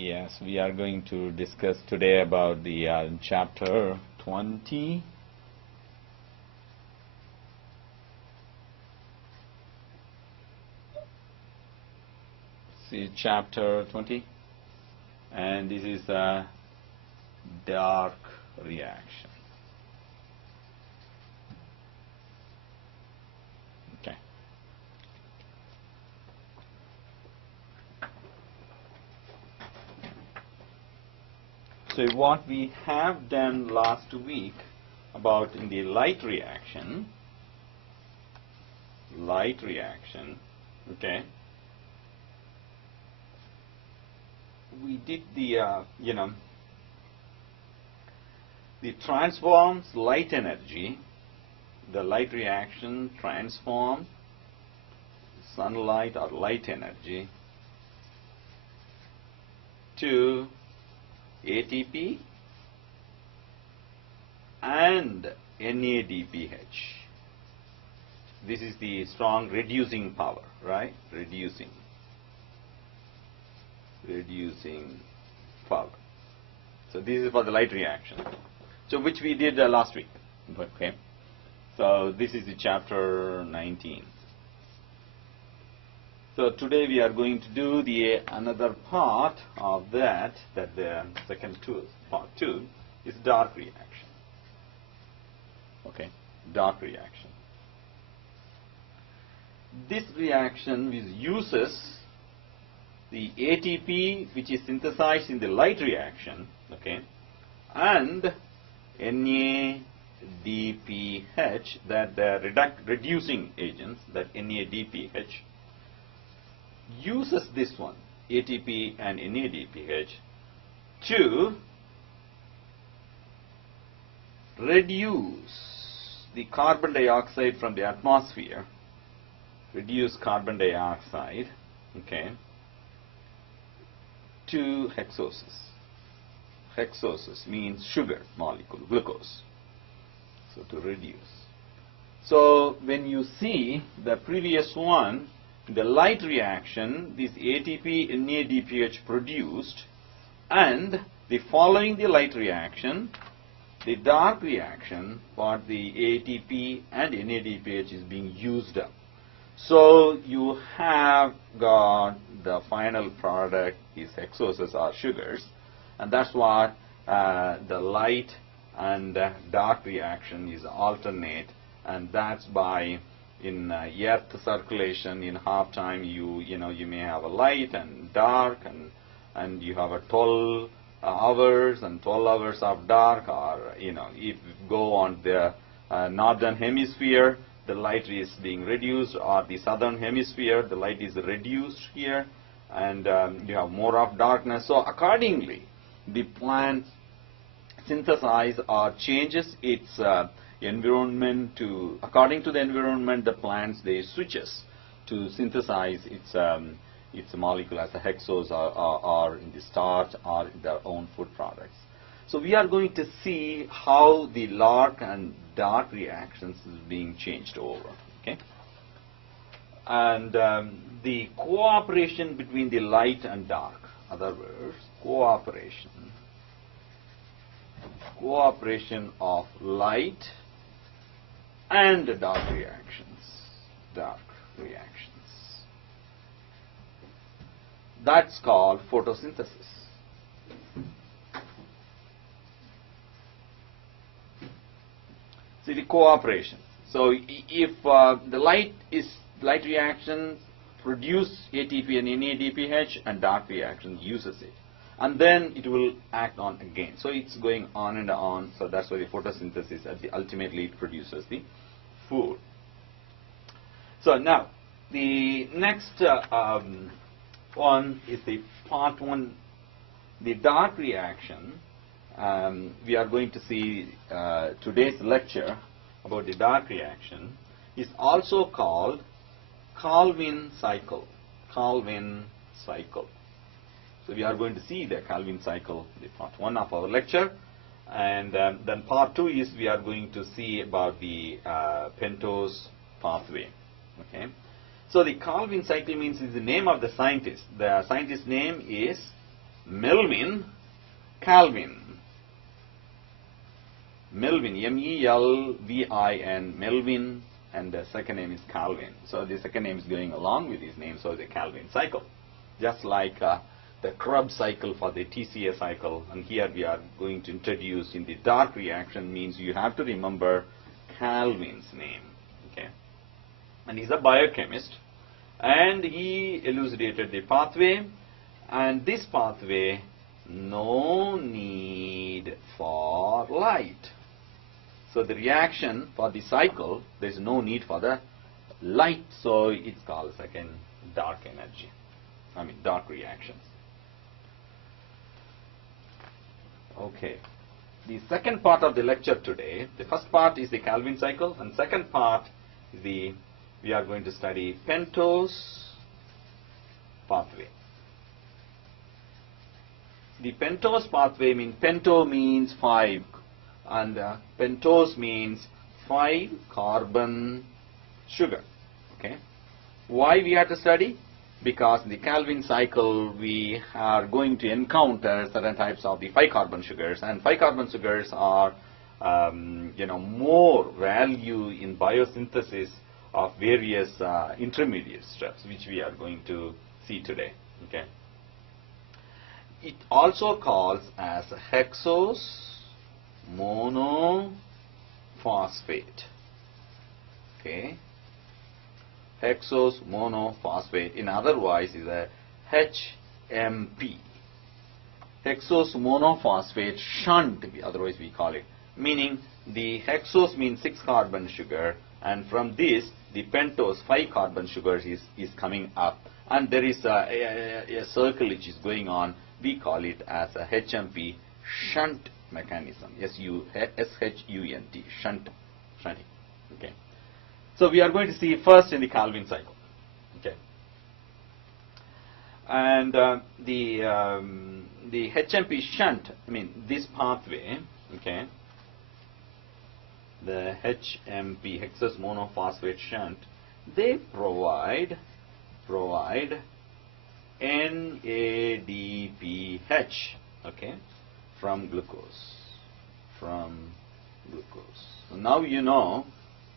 Yes, we are going to discuss today about the chapter 20. See chapter 20, and this is a dark reaction. Okay. So what we have done last week about in the light reaction, okay, we did the the transforms light energy, the light reaction transforms sunlight or light energy to ATP and NADPH. This is the strong reducing power, right? Reducing power. So this is for the light reaction, so which we did last week. Okay. So this is the chapter 19. So today we are going to do the another part of that. That the second part 2 is dark reaction. Okay, dark reaction. This reaction uses the ATP, which is synthesized in the light reaction, okay, and NADPH, that the reducing agents, that NADPH, uses this one, ATP and NADPH, to reduce the carbon dioxide from the atmosphere, reduce carbon dioxide, okay, to hexoses. Hexoses means sugar molecule, glucose. So to reduce. So when you see the previous one, the light reaction, this ATP NADPH produced, and the following the light reaction, the dark reaction for the ATP and NADPH is being used up. So you have got the final product is hexoses or sugars, and that's what the light and dark reaction is alternate, and that's by in earth circulation in half time you may have a light and dark, and you have a 12 hours and 12 hours of dark, or if you go on the northern hemisphere, the light is being reduced, or the southern hemisphere, the light is reduced here, and you have more of darkness. So accordingly, the plant synthesizes or changes its environment to, according to the environment, the plants, they switches to synthesize its molecule as a hexose or in the starch or in their own food products. So we are going to see how the light and dark reactions is being changed over, okay? And the cooperation between the light and dark, other words, cooperation of light and dark reactions, That's called photosynthesis. See the cooperation. So if the light reactions produce ATP and NADPH, and dark reaction uses it, and then it will act on again. So it's going on and on. So that's why the photosynthesis ultimately it produces the food. So now the next one is the part 1, the dark reaction. We are going to see today's lecture about the dark reaction is also called Calvin cycle. So we are going to see the Calvin cycle, the part 1 of our lecture, and then part 2 is we are going to see about the pentose pathway. Okay. So the Calvin cycle means is the name of the scientist. The scientist's name is Melvin, Calvin. Melvin, M-E-L-V-I-N, Melvin, and the second name is Calvin. So the second name is going along with his name, so the Calvin cycle. Just like the Krebs cycle for the TCA cycle, and here we are going to introduce in the dark reaction means you have to remember Calvin's name. Okay, and he's a biochemist, and he elucidated the pathway, and this pathway, no need for light. So the reaction for the cycle, there is no need for the light, so it's called second dark energy. I mean dark reactions. Okay. The second part of the lecture today, the first part is the Calvin cycle, and second part is we are going to study pentose pathway. The pentose pathway means, pento means 5, and pentose means 5 carbon sugar. Okay. Why we have to study? Because in the Calvin cycle we are going to encounter certain types of the 5 carbon sugars, and 5 carbon sugars are more value in biosynthesis of various intermediate steps, which we are going to see today. Okay. It also calls as hexose monophosphate. Okay. Hexose monophosphate, in otherwise is a HMP. Hexose monophosphate shunt, otherwise we call it, meaning the hexose means 6 carbon sugar, and from this the pentose 5 carbon sugars is coming up, and there is a circle which is going on. We call it as a HMP, shunt mechanism. S-H-U-N-T, shunting. Okay. So we are going to see first in the Calvin cycle. Okay. And the HMP shunt, I mean this pathway, okay, the HMP, hexose monophosphate shunt, they provide NADPH, okay, from glucose. So now you know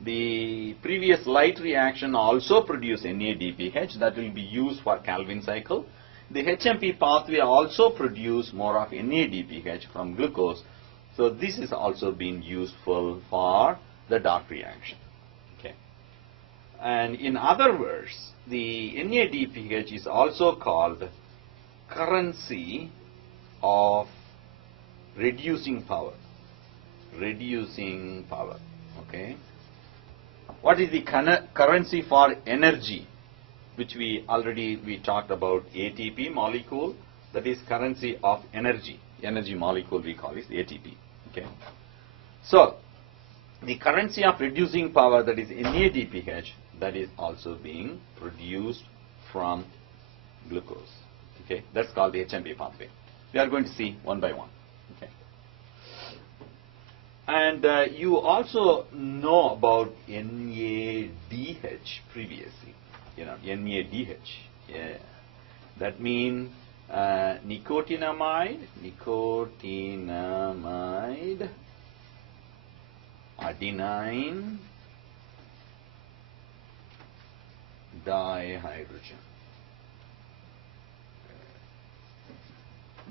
the previous light reaction also produced NADPH, that will be used for Calvin cycle. The HMP pathway also produce more of NADPH from glucose. So this is also being useful for the dark reaction. Okay. And in other words, the NADPH is also called currency of reducing power. Okay. What is the currency for energy, which we talked about, ATP molecule, that is currency of energy molecule we call it ATP. Okay. So the currency of reducing power, that is NADPH, that is also being produced from glucose. Okay, that's called the HMP pathway. We are going to see one by one. Okay. And you also know about NADH previously. NADH. Yeah. That means nicotinamide, adenine dihydrogen.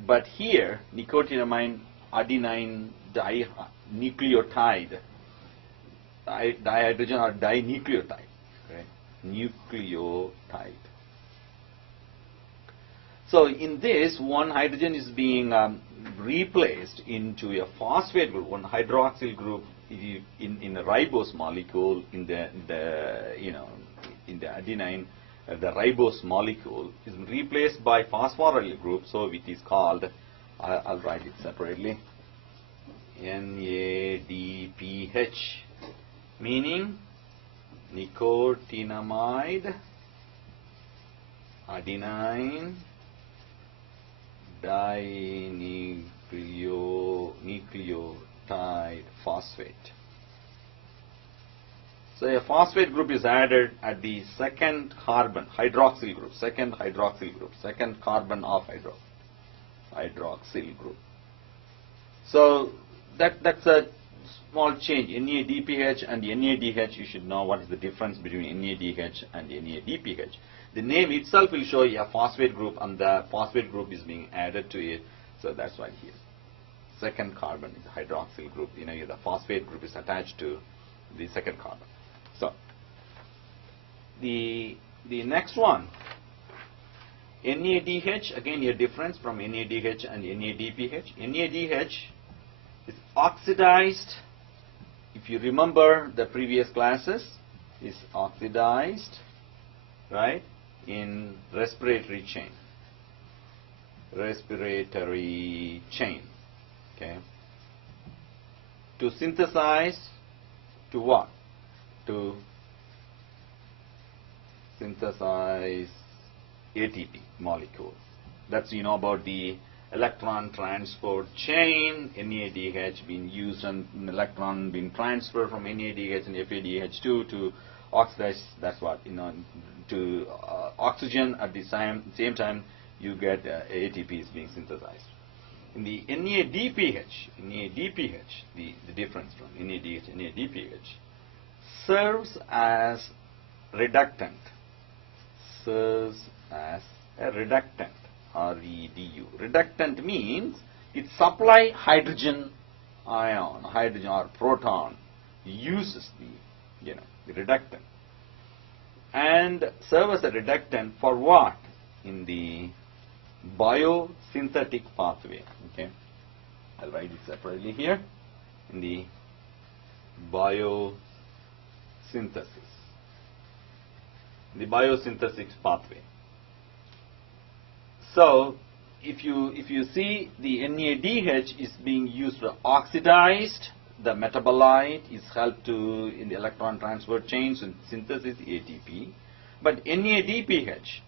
But here, nicotinamide adenine dinucleotide, dihydrogen or dinucleotide, okay? Nucleotide. So in this, one hydrogen is being replaced into a phosphate group, one hydroxyl group in the ribose molecule in the adenine. The ribose molecule is replaced by phosphoryl group, so it is called, I'll write it separately, NADPH, meaning nicotinamide adenine dinucleotide phosphate. So a phosphate group is added at the second carbon, hydroxyl group, second carbon of hydroxyl. hydroxyl group. So that's a small change. NADPH and NADH, you should know what is the difference between NADH and NADPH. The name itself will show you a phosphate group, and the phosphate group is being added to it. So that's why here. Second carbon is the hydroxyl group. You know, the phosphate group is attached to the second carbon. So the next one, NADH, again a difference from NADH and NADPH. NADH is oxidized. If you remember the previous classes, is oxidized, right, in respiratory chain. Respiratory chain, okay. To synthesize to what? To synthesize ATP molecule. That's, you know, about the electron transport chain. NADH being used and an electron being transferred from NADH and FADH2 to oxidize. That's what, you know, to oxygen at the same time you get ATP is being synthesized. In the NADPH, the difference from NADH and NADPH serves as reductant. Serves as a reductant. REDU. Reductant means it supply hydrogen ion, hydrogen or proton, uses the reductant, and serve as a reductant for what? In the biosynthetic pathway. Okay, I'll write it separately here. In the biosynthesis, pathway. So if you see, the NADH is being used to oxidize the metabolite, is helped to in the electron transfer chains and synthesis ATP. But NADPH,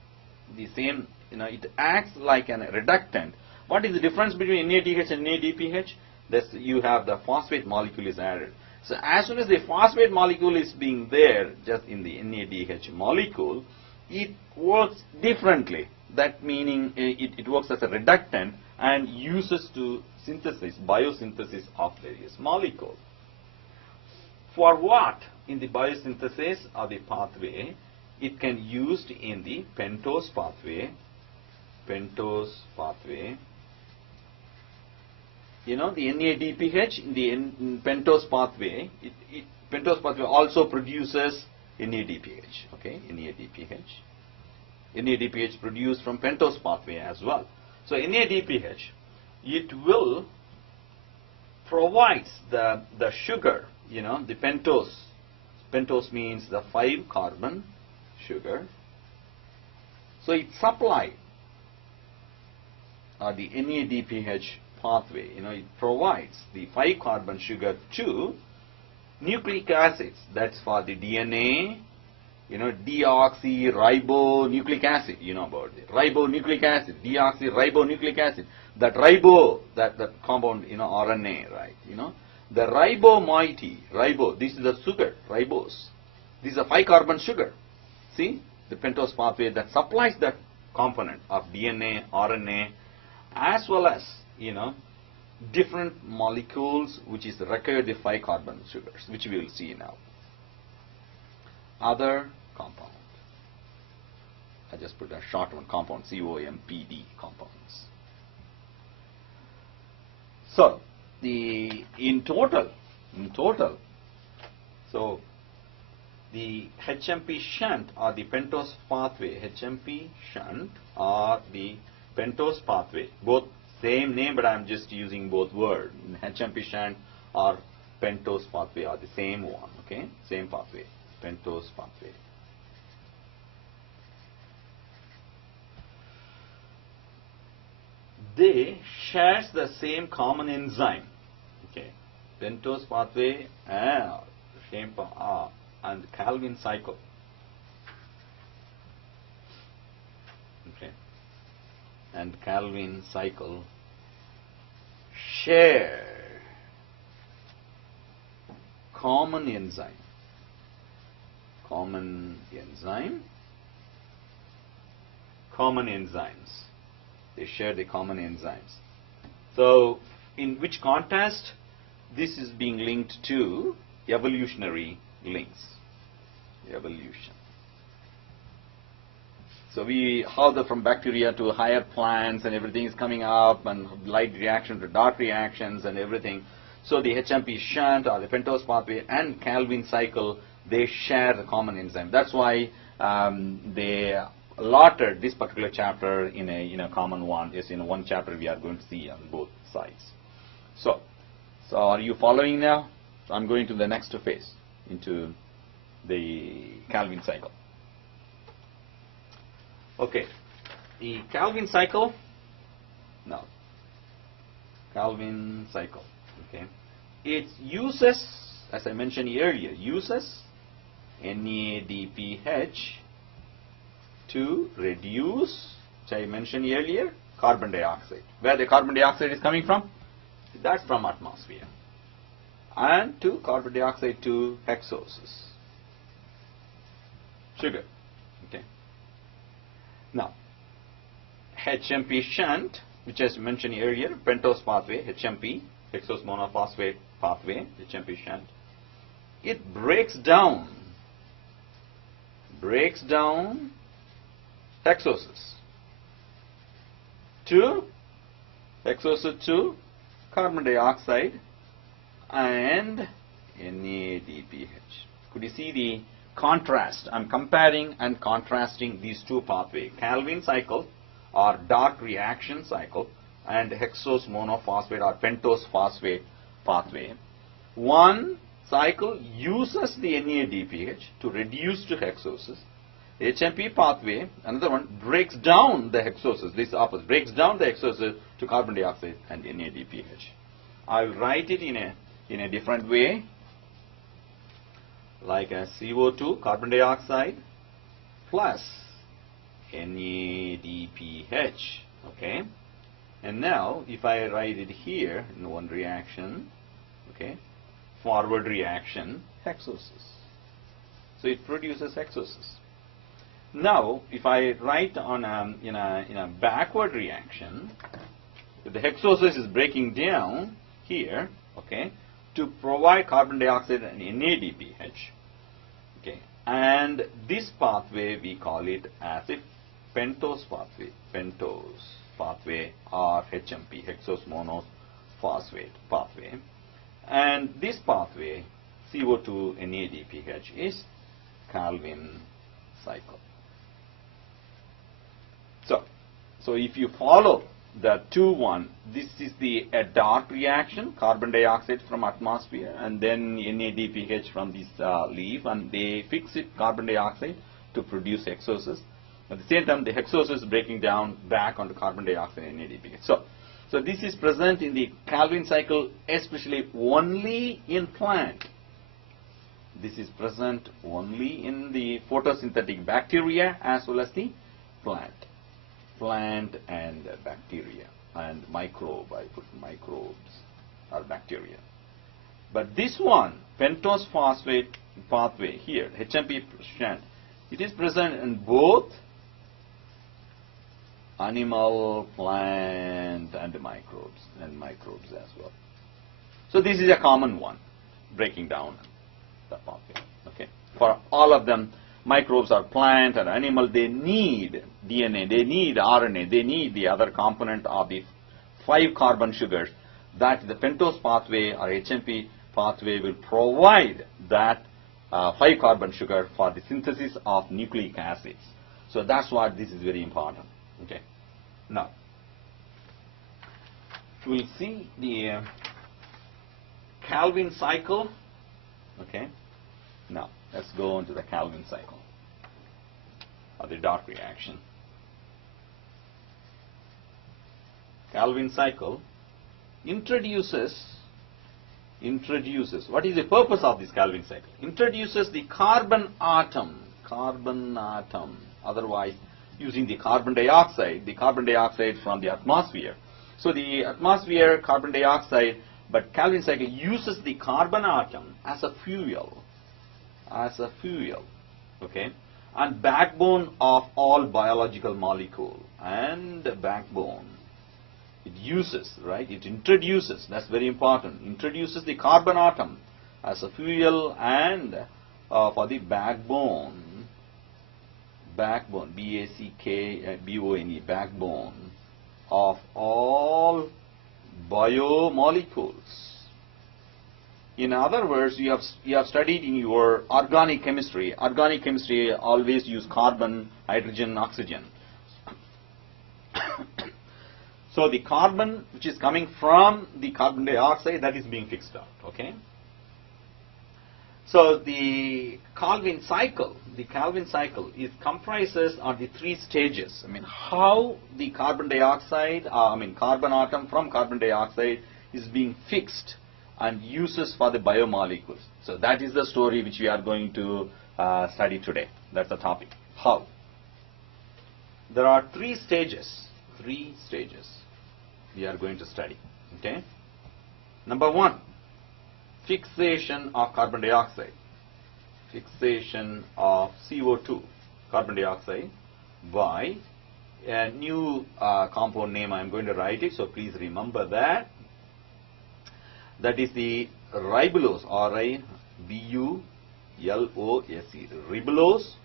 the same, it acts like a reductant. What is the difference between NADH and NADPH? You have the phosphate molecule is added. So as soon as the phosphate molecule is being there, just in the NADH molecule, it works differently. That meaning it works as a reductant and uses to synthesis, biosynthesis of various molecules. For what? In the biosynthesis of the pathway, it can be used in the pentose pathway. Pentose pathway. The NADPH in the pentose pathway, pentose pathway also produces NADPH. Okay, NADPH. NADPH produced from pentose pathway as well. So NADPH, it will provide the sugar, the pentose. Pentose means the 5-carbon sugar. So it supplies the NADPH pathway. It provides the 5-carbon sugar to nucleic acids. That's for the DNA. Deoxyribonucleic acid, about it. Ribonucleic acid, deoxyribonucleic acid. That ribo, that compound, RNA, right? The ribo moiety, this is the sugar, ribose. This is a 5-carbon sugar. See, the pentose pathway that supplies that component of DNA, RNA, as well as, different molecules which is require the 5-carbon sugars, which we will see now. Other compound. I just put a short one, compound, COMPD compounds. So in total, so the HMP shunt or the pentose pathway, HMP shunt or the pentose pathway, both same name, but I'm just using both words. HMP shunt or pentose pathway are the same one. Okay, same pathway. Pentose pathway. They share the same common enzyme. Okay, pentose pathway and Calvin cycle. Okay, and Calvin cycle share common enzyme. Common enzymes. They share the common enzymes. So in which context? This is being linked to evolutionary links. Evolution. So from bacteria to higher plants and everything is coming up, and light reaction to dark reactions and everything. So the HMP shunt or the pentose pathway and Calvin cycle, they share the common enzyme. That's why they allotted this particular chapter in a common one. Yes, in one chapter we are going to see on both sides. So are you following now? So I'm going to the next phase, into the Calvin cycle. Okay, the Calvin cycle. Now, Calvin cycle. Okay, it uses, as I mentioned earlier, uses NADPH to reduce, which I mentioned earlier, carbon dioxide. Where the carbon dioxide is coming from? That's from atmosphere. And to carbon dioxide to hexoses, sugar. Okay. Now, HMP shunt, which I mentioned earlier, pentose pathway, HMP, hexose monophosphate pathway, HMP shunt, it breaks down hexoses to carbon dioxide and NADPH. Could you see the contrast? I'm comparing and contrasting these two pathways, Calvin cycle or dark reaction cycle and hexose monophosphate or pentose phosphate pathway. One cycle uses the NADPH to reduce to hexoses. HMP pathway, another one, breaks down the hexoses, this opposite, breaks down the hexoses to carbon dioxide and NADPH. I'll write it in a different way, like a CO2, carbon dioxide, plus NADPH. Okay, and now if I write it here in one reaction, okay, forward reaction, hexoses. So it produces hexoses. Now, if I write on in a backward reaction, if the hexoses is breaking down here, okay, to provide carbon dioxide and NADPH, okay, and this pathway we call it as a pentose pathway or HMP, hexose monophosphate pathway, and this pathway CO2 NADPH is Calvin cycle. So if you follow the 2-1, this is a dark reaction, carbon dioxide from atmosphere and then NADPH from this leaf, and they fix it carbon dioxide to produce hexoses. At the same time, the hexoses breaking down back onto carbon dioxide and NADPH. So this is present in the Calvin cycle, especially only in plant. This is present only in the photosynthetic bacteria as well as the plant and bacteria and microbe. I put microbes or bacteria. But this one, pentose phosphate pathway here, HMP shunt, it is present in both animal, plant, and microbes as well. So this is a common one, breaking down the pathway. Okay, for all of them, microbes or plant or animal, they need DNA, they need RNA, they need the other component of the 5 carbon sugars that the pentose pathway or HMP pathway will provide that 5 carbon sugar for the synthesis of nucleic acids. So that's why this is very important. Okay. Now, we'll see the Calvin cycle. Okay. Now, let's go into the Calvin cycle or the dark reaction. Calvin cycle introduces, what is the purpose of this Calvin cycle? Introduces the carbon atom, otherwise using the carbon dioxide from the atmosphere. So the atmosphere, carbon dioxide, but Calvin cycle uses the carbon atom as a fuel, okay, and backbone of all biological molecule. And backbone, it uses, right, it introduces, that's very important, introduces the carbon atom as a fuel and for the backbone, B-A-C-K-B-O-N-E, backbone of all biomolecules. In other words, you have studied in your organic chemistry. Organic chemistry always use carbon, hydrogen, oxygen. So the carbon which is coming from the carbon dioxide, that is being fixed out. Okay. So the Calvin cycle is comprises of the three stages. I mean, how the carbon dioxide, carbon atom from carbon dioxide is being fixed and uses for the biomolecules. So that is the story which we are going to study today. That's the topic. How? There are three stages we are going to study. Okay. Number one, fixation of carbon dioxide, fixation of CO2, carbon dioxide, by a new compound name. I am going to write it, so please remember that. That is the ribulose, R-I-B-U-L-O-S-E, ribulose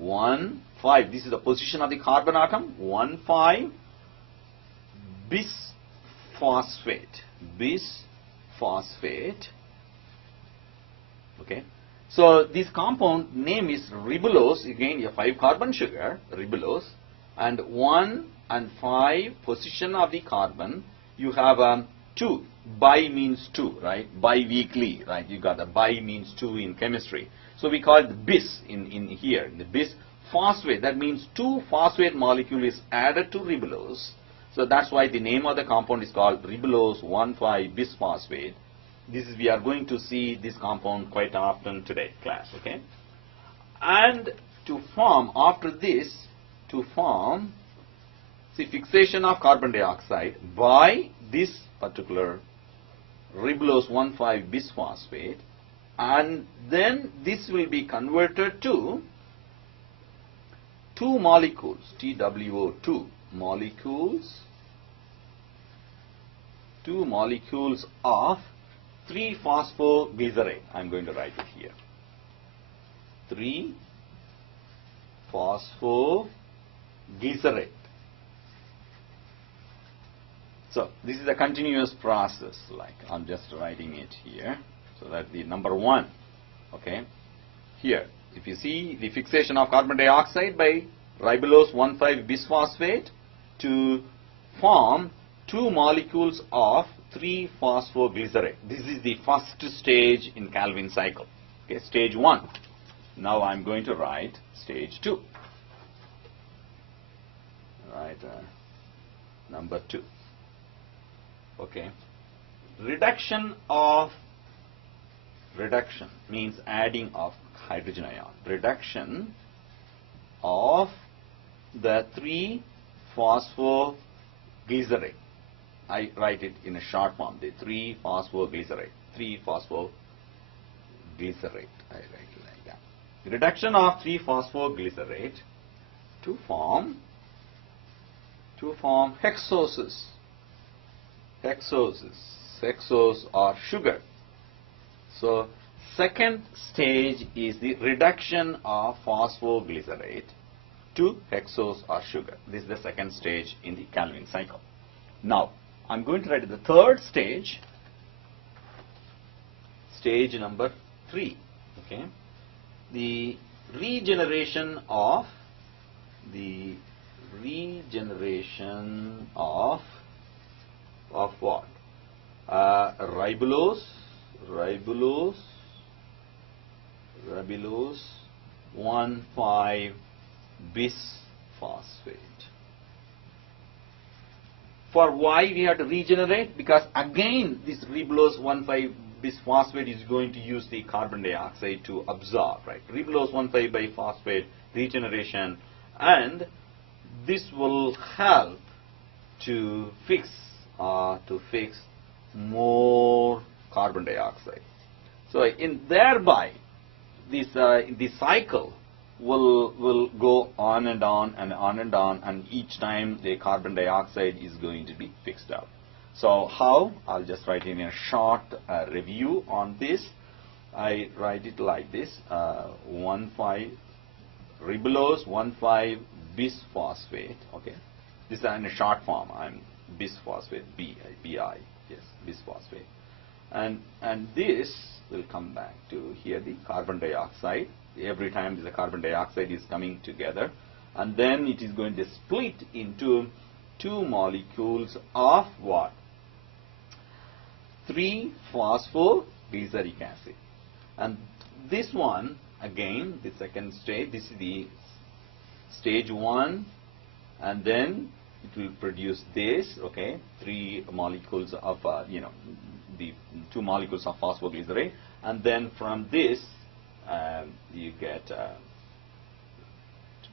1,5. This is the position of the carbon atom, 1,5 bisphosphate. Okay. So this compound name is ribulose, again a 5 carbon sugar, ribulose, and 1 and 5 position of the carbon. You have 2. Bi means 2, right? Biweekly, right? You got the bi means 2 in chemistry. So we call it bis in here. The bis phosphate, that means 2 phosphate molecule is added to ribulose. So that's why the name of the compound is called ribulose 1,5 bisphosphate. This is, we are going to see this compound quite often today, class. Okay. And to form, after this, to form, see, fixation of carbon dioxide by this particular ribulose 1,5 bisphosphate, and then this will be converted to 2 molecules, TWO2 molecules, 2 molecules of 3-phosphoglycerate. I'm going to write it here. 3-phosphoglycerate. So this is a continuous process, like I'm just writing it here. So that's the number 1. Okay. Here, if you see the fixation of carbon dioxide by ribulose 1,5 bisphosphate to form 2 molecules of 3-phosphoglycerate. This is the first stage in Calvin cycle. Okay, stage 1. Now I'm going to write stage 2. Right, number 2. Okay, reduction means adding of hydrogen ion. Reduction of the 3-phosphoglycerate. I write it in a short form, the 3-phosphoglycerate. 3-phosphoglycerate. I write it like that. The reduction of 3-phosphoglycerate to form hexoses. Hexose or sugar. So second stage is the reduction of phosphoglycerate to hexose or sugar. This is the second stage in the Calvin cycle. Now I'm going to write the third stage, stage number 3. Okay, the regeneration of what? Ribulose 1,5 bisphosphate. For why we have to regenerate? Because again this ribulose 1,5 bisphosphate is going to use the carbon dioxide to absorb, right? Ribulose 1,5 biphosphate regeneration, and this will help to fix more carbon dioxide. So in thereby this cycle will go on and on and on and on, and each time the carbon dioxide is going to be fixed out. So how? I'll just write in a short review on this. I write it like this: 1,5 ribulose, 1,5 bisphosphate. Okay, this is in a short form. I'm bisphosphate, Bi, yes, bisphosphate, and this will come back to here the carbon dioxide. Every time the carbon dioxide is coming together, and then it is going to split into 2 molecules of what? 3-phosphoglyceric acid. And this one, again, the second stage, this is the stage 1, and then it will produce this, okay, 3 molecules of, the 2 molecules of phosphoglycerate, and then from this, you get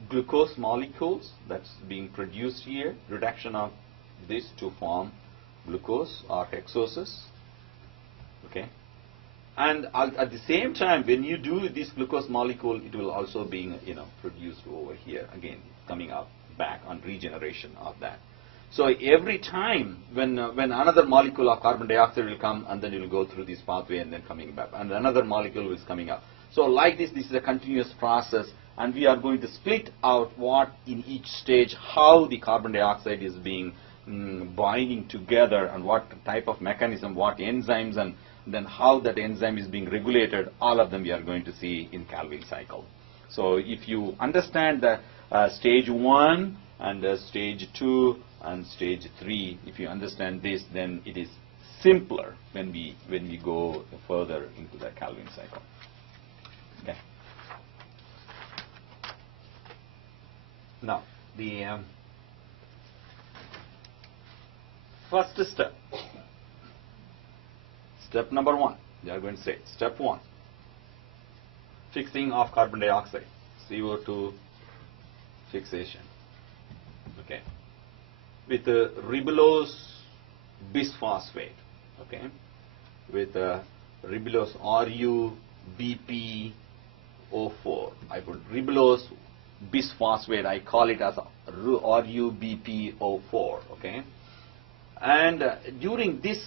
glucose molecules that's being produced here, reduction of this to form glucose or hexoses, okay. And at the same time, when you do this glucose molecule, it will also be produced over here, again coming up back on regeneration of that. So every time when another molecule of carbon dioxide will come, and then it will go through this pathway and then coming back, and another molecule is coming up. So like this is a continuous process, and we are going to split out what in each stage, how the carbon dioxide is being binding together, and what type of mechanism, what enzymes, and then how that enzyme is being regulated. All of them we are going to see in Calvin cycle. So if you understand the stage 1 and stage 2 and stage 3, if you understand this, then it is simpler when we go further into the Calvin cycle. Okay. Now the first step. Step number 1, they are going to say, step 1, fixing of carbon dioxide, CO2 fixation, okay, with ribulose bisphosphate, okay, with ribulose RuBpO4. I put ribulose bisphosphate, I call it as RuBpO4, okay, and during this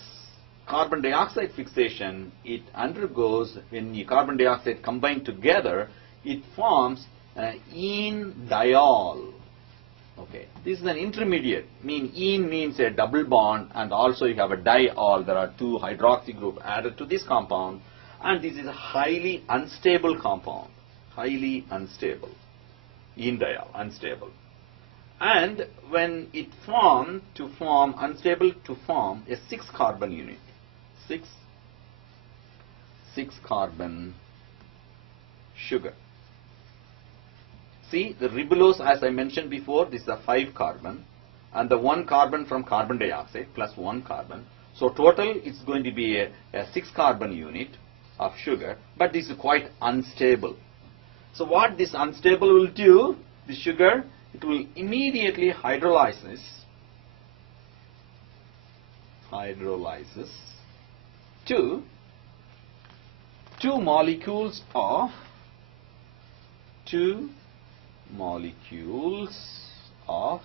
carbon dioxide fixation, it undergoes, when the carbon dioxide combined together, it forms enediol. Okay, this is an intermediate. En means a double bond, and also you have a diol. There are 2 hydroxy group added to this compound, and this is a highly unstable compound. Highly unstable. Enediol, unstable. And when it formed to form unstable to form a 6 carbon unit. 6 carbon sugar. See, the ribulose, as I mentioned before, this is a 5 carbon, and the 1 carbon from carbon dioxide plus 1 carbon. So total it's going to be a 6 carbon unit of sugar, but this is quite unstable. So what this unstable will do, the sugar, it will immediately hydrolyzes to 2 molecules of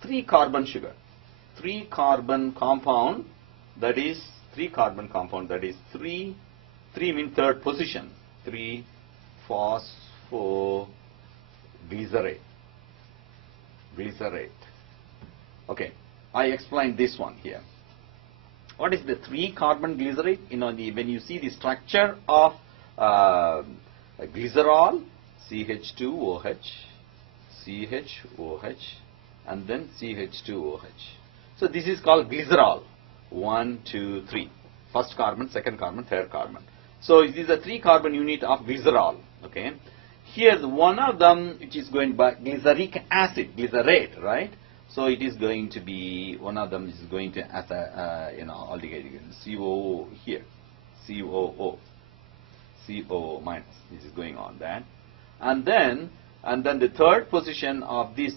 3 carbon sugar, 3 carbon compound, that is 3 carbon compound, that is 3 means third position, 3-phosphoglycerate. Okay, I explained this one here. What is the 3 carbon glycerate? When you see the structure of glycerol, CH2OH, and then CH2OH. So this is called glycerol. 1, 2, 3. First carbon, second carbon, third carbon. So it is a 3 carbon unit of glycerol. Okay. Here's one of them, which is going by glyceric acid, glycerate, right? So it is going to be, one of them is going to as a altogether COO here, COO minus. This is going on that, and then the third position of this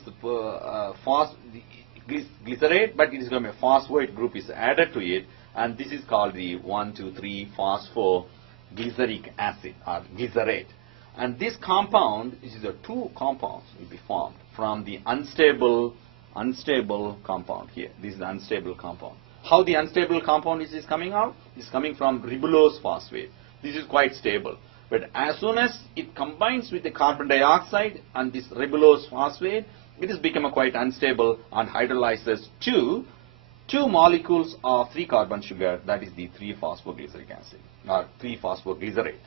glycerate, but it is going to be a phosphate group is added to it, and this is called the 1, 2, 3 phosphoglyceric acid or glycerate. And this compound, which is the two compounds, will be formed from the unstable compound here. This is the unstable compound. How the unstable compound is coming out? It's coming from ribulose phosphate. This is quite stable. But as soon as it combines with the carbon dioxide and this ribulose phosphate, it has become quite unstable and hydrolyzes to two molecules of 3-carbon sugar, that is the 3-phosphoglyceric acid or 3-phosphoglycerate.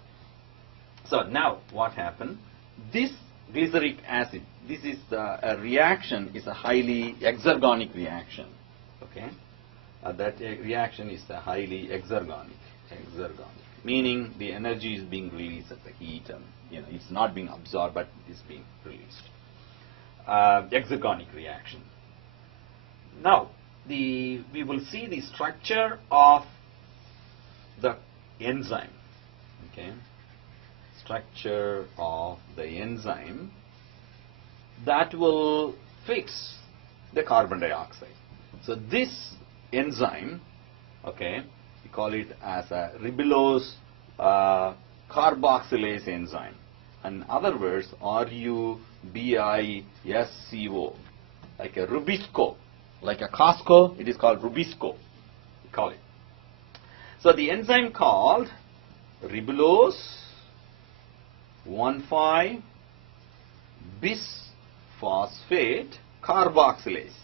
So now what happened? This glyceric acid, this is a reaction, is a highly exergonic reaction. Okay, that reaction is a highly exergonic, meaning the energy is being released at the heat, and it's not being absorbed, but it's being released. Exergonic reaction. Now we will see the structure of the enzyme. Okay, structure of the enzyme that will fix the carbon dioxide. So this enzyme, okay, we call it as a ribulose carboxylase enzyme. In other words, RUBISCO, like a Rubisco, like a Costco, it is called Rubisco, we call it. So the enzyme called ribulose 1,5-bisphosphate carboxylase.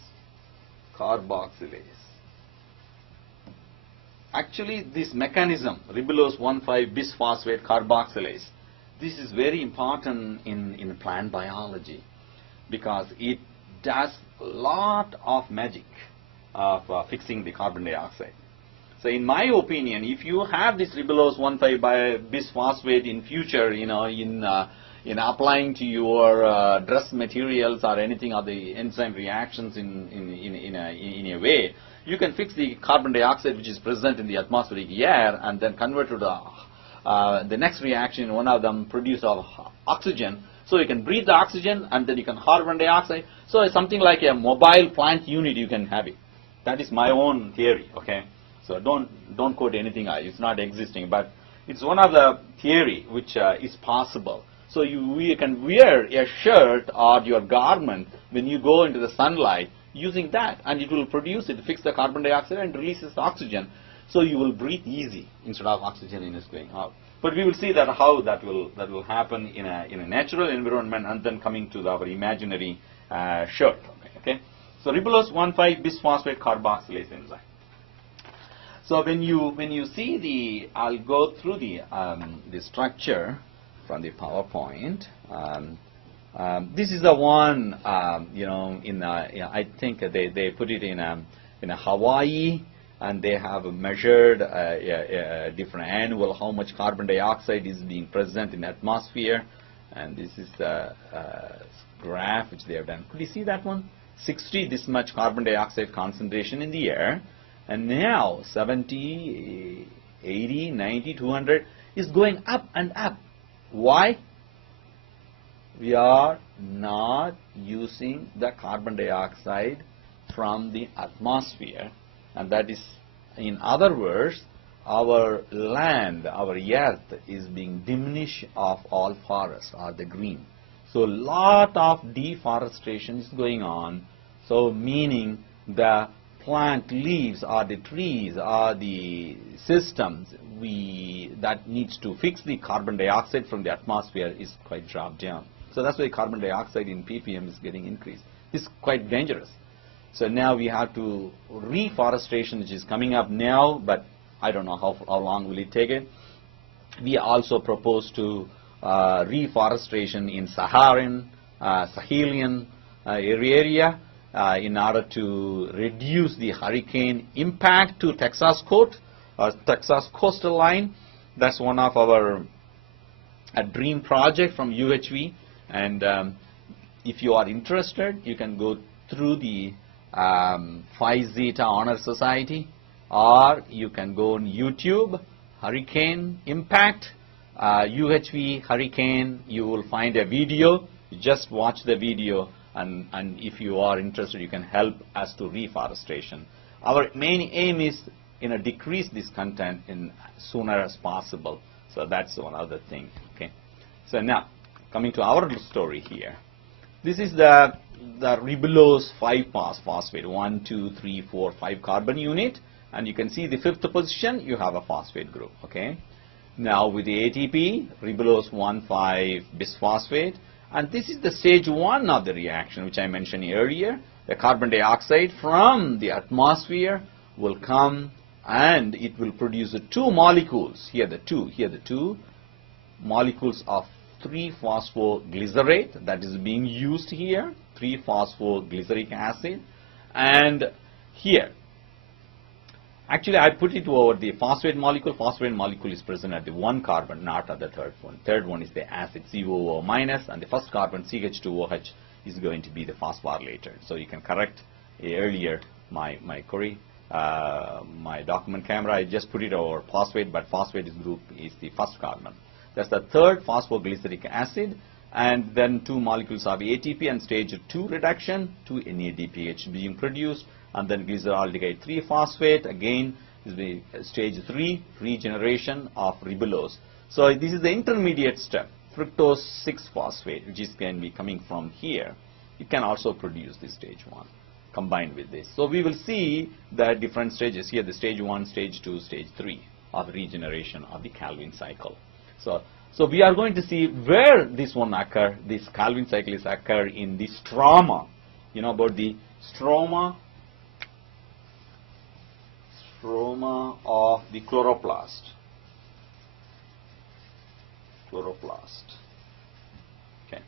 Actually, this mechanism, ribulose 1,5-bisphosphate carboxylase, this is very important in plant biology because it does a lot of magic of fixing the carbon dioxide. So in my opinion, if you have this ribulose 1,5-bisphosphate in future, in applying to your dress materials or anything, or the enzyme reactions in a way, you can fix the carbon dioxide which is present in the atmospheric air and then convert to the next reaction. One of them produce of oxygen, so you can breathe the oxygen and then you can carbon dioxide. So it's something like a mobile plant unit, you can have it. That is my own theory. Okay, so don't quote anything. It's not existing, but it's one of the theory which is possible. So you can wear a shirt or your garment when you go into the sunlight using that, and it will produce it, fix the carbon dioxide and releases oxygen. So you will breathe easy instead of oxygen is going out. But we will see that how that will happen in a natural environment, and then coming to our imaginary shirt. Okay. So ribulose 1,5-bisphosphate carboxylase enzyme. So when you see I'll go through the structure from the PowerPoint. This is the one, I think they put it in a Hawaii, and they have measured a different annual how much carbon dioxide is being present in the atmosphere, and this is the graph which they have done. Could you see that one? 60, this much carbon dioxide concentration in the air, and now 70, 80, 90, 200 is going up and up. Why? We are not using the carbon dioxide from the atmosphere, and that is, in other words, our land, our earth is being diminished of all forests or the green. So a lot of deforestation is going on, so meaning the plant leaves or the trees or the systems that needs to fix the carbon dioxide from the atmosphere is quite dropped down. So that's why carbon dioxide in ppm is getting increased. It's quite dangerous. So now we have to reforestation, which is coming up now, but I don't know how long will it take it. We also propose to reforestation in Sahelian area in order to reduce the hurricane impact to Texas coastal line. That's one of our dream project from UHV, and if you are interested, you can go through the Phi Zeta Honor Society, or you can go on YouTube, Hurricane Impact, UHV Hurricane. You will find a video. You just watch the video, and if you are interested, you can help us to reforestation. Our main aim is decrease this content in sooner as possible. So that's one other thing. Okay. So now coming to our story here. This is the ribulose 5-pass phosphate, 1, 2, 3, 4, 5 carbon unit, and you can see the 5th position, you have a phosphate group, okay? Now with the ATP, ribulose 1,5 bisphosphate, and this is the stage 1 of the reaction which I mentioned earlier. The carbon dioxide from the atmosphere will come and it will produce 2 molecules, here the 2 molecules of 3-phosphoglycerate that is being used here, 3-phosphoglyceric acid, and here actually I put it over the phosphate molecule. Phosphate molecule is present at the 1 carbon, not at the third one. Third one is the acid COO minus, and the first carbon CH2OH is going to be the phosphorylator. So you can correct earlier my query, my document camera, I just put it over phosphate, but phosphate group is the first carbon. That's the third phosphoglyceric acid, and then 2 molecules of ATP and stage 2 reduction, 2 NADPH being produced, and then glyceraldehyde 3-phosphate, again is the stage 3 regeneration of ribulose. So this is the intermediate step, fructose 6-phosphate, which is can be coming from here. It can also produce the stage 1 combined with this. So we will see the different stages here, the stage 1, stage 2, stage 3 of regeneration of the Calvin cycle. So we are going to see where this one occur, this Calvin cycle is occur in the stroma. You know about the stroma of the chloroplast. Okay.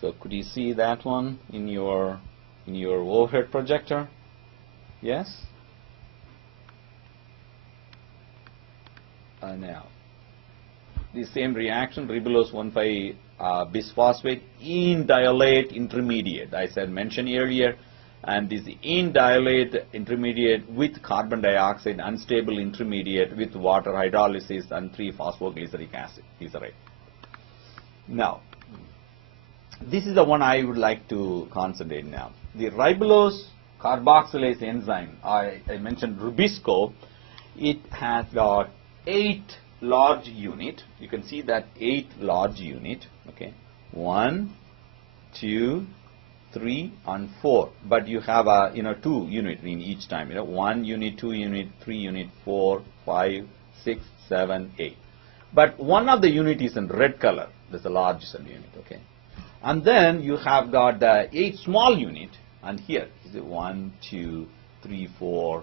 So could you see that one in your overhead projector? Yes? Now, the same reaction, ribulose 1,5 bisphosphate, indilate intermediate, I said mentioned earlier, and this indilate intermediate with carbon dioxide, unstable intermediate with water hydrolysis and 3-phosphoglyceric acid, glycerate. Now, this is the one I would like to concentrate now. The ribulose carboxylase enzyme, I mentioned Rubisco, it has got 8 large unit. You can see that 8 large unit, okay, 1, 2, 3 and 4, but you have a 2 unit in each time, 1 unit, 2 unit, 3 unit, 4, 5, 6, 7, 8, but one of the unit is in red color, that's the largest unit, okay, and then you have got the 8 small unit, and here is it 1, 2, 3, 4,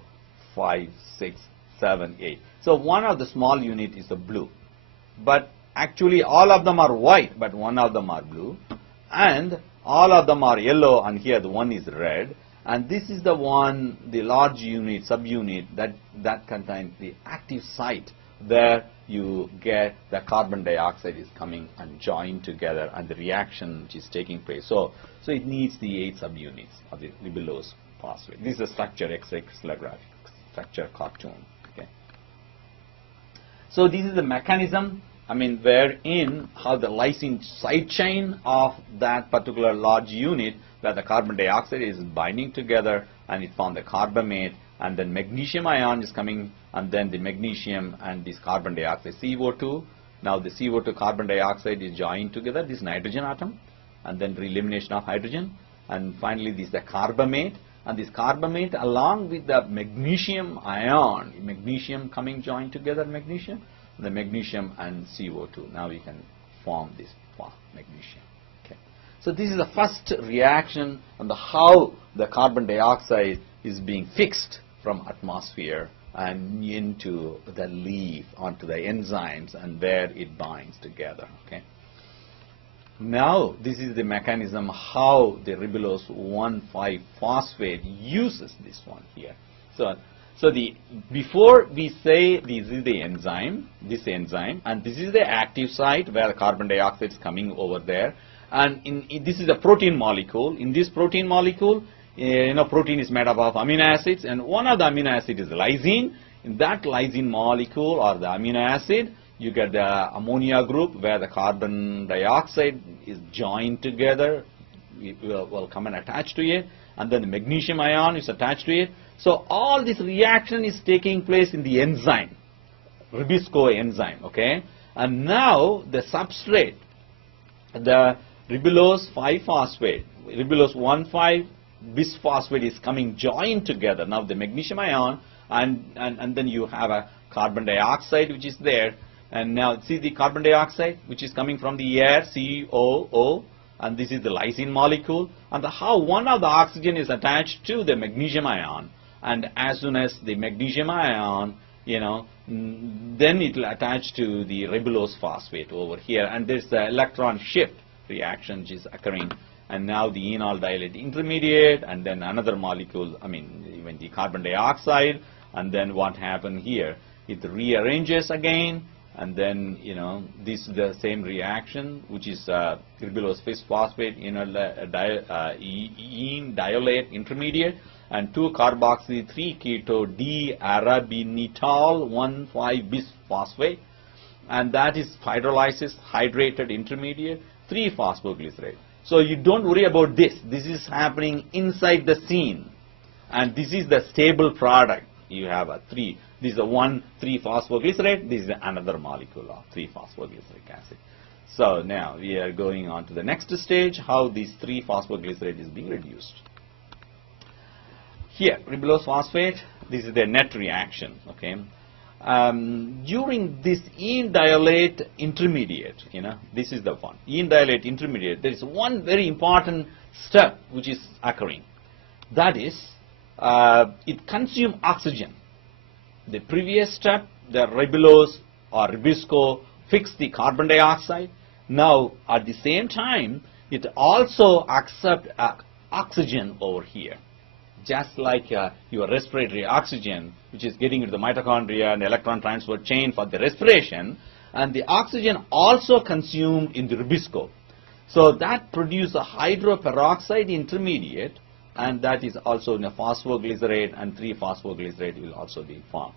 5, 6, 7, 8. So one of the small unit is the blue, but actually all of them are white, but one of them are blue, and all of them are yellow, and here the one is red, and this is the one, the large unit, subunit that contains the active site where you get the carbon dioxide is coming and joined together, and the reaction which is taking place. So it needs the 8 subunits of the ribulose phosphate. This is a structure, X-ray crystallographic structure cartoon. So this is the mechanism, wherein how the lysine side chain of that particular large unit where the carbon dioxide is binding together and it forms the carbamate, and then magnesium ion is coming, and then the magnesium and this carbon dioxide CO2. Now the CO2 carbon dioxide is joined together, this nitrogen atom, and then elimination of hydrogen, and finally this is the carbamate, and this carbamate along with the magnesium ion, magnesium coming joined together, magnesium, the magnesium and CO2. Now we can form this magnesium. Okay. So this is the first reaction on how the carbon dioxide is being fixed from atmosphere and into the leaf, onto the enzymes, and where it binds together. Okay. Now this is the mechanism how the ribulose 1,5-phosphate uses this one here. So before we say this is the enzyme, and this is the active site where the carbon dioxide is coming over there, and this is a protein molecule. In this protein molecule, protein is made up of amino acids, and one of the amino acid is lysine. In that lysine molecule or the amino acid, you get the ammonia group where the carbon dioxide is joined together, it will come and attach to it, and then the magnesium ion is attached to it. So all this reaction is taking place in the enzyme, Rubisco enzyme, okay? And now the substrate the ribulose 5-phosphate, ribulose 1,5 bisphosphate is coming joined together. Now the magnesium ion and then you have a carbon dioxide which is there, and now see the carbon dioxide which is coming from the air, COO, and this is the lysine molecule, and how one of the oxygen is attached to the magnesium ion, and as soon as the magnesium ion, then it will attach to the ribulose phosphate over here, and there's the electron shift reaction which is occurring, and now the enol dilate intermediate, and then another molecule, even the carbon dioxide, and then what happened here, it rearranges again, and then this is the same reaction which is ribulose bisphosphate diolate intermediate, and 2-carboxy 3-keto D-arabinitol 1,5 bisphosphate, and that is hydrolysis hydrated intermediate 3-phosphoglycerate. So you don't worry about this. This is happening inside the scene, and this is the stable product. You have a 3. This is a 1,3-phosphoglycerate. This is another molecule of 3-phosphoglyceric acid. So now we are going on to the next stage, how this 3-phosphoglycerate is being reduced. Here, ribulose phosphate, this is the net reaction. Okay. During this diolate intermediate, this is the one. Diolate intermediate, there is one very important step which is occurring. That is, it consumes oxygen. The previous step, the ribulose or ribisco fixed the carbon dioxide. Now, at the same time, it also accepts oxygen over here. Just like your respiratory oxygen, which is getting into the mitochondria and electron transfer chain for the respiration, and the oxygen also consumed in the ribisco. So that produces a hydroperoxide intermediate, and that is also in a phosphoglycerate, and 3-phosphoglycerate will also be formed.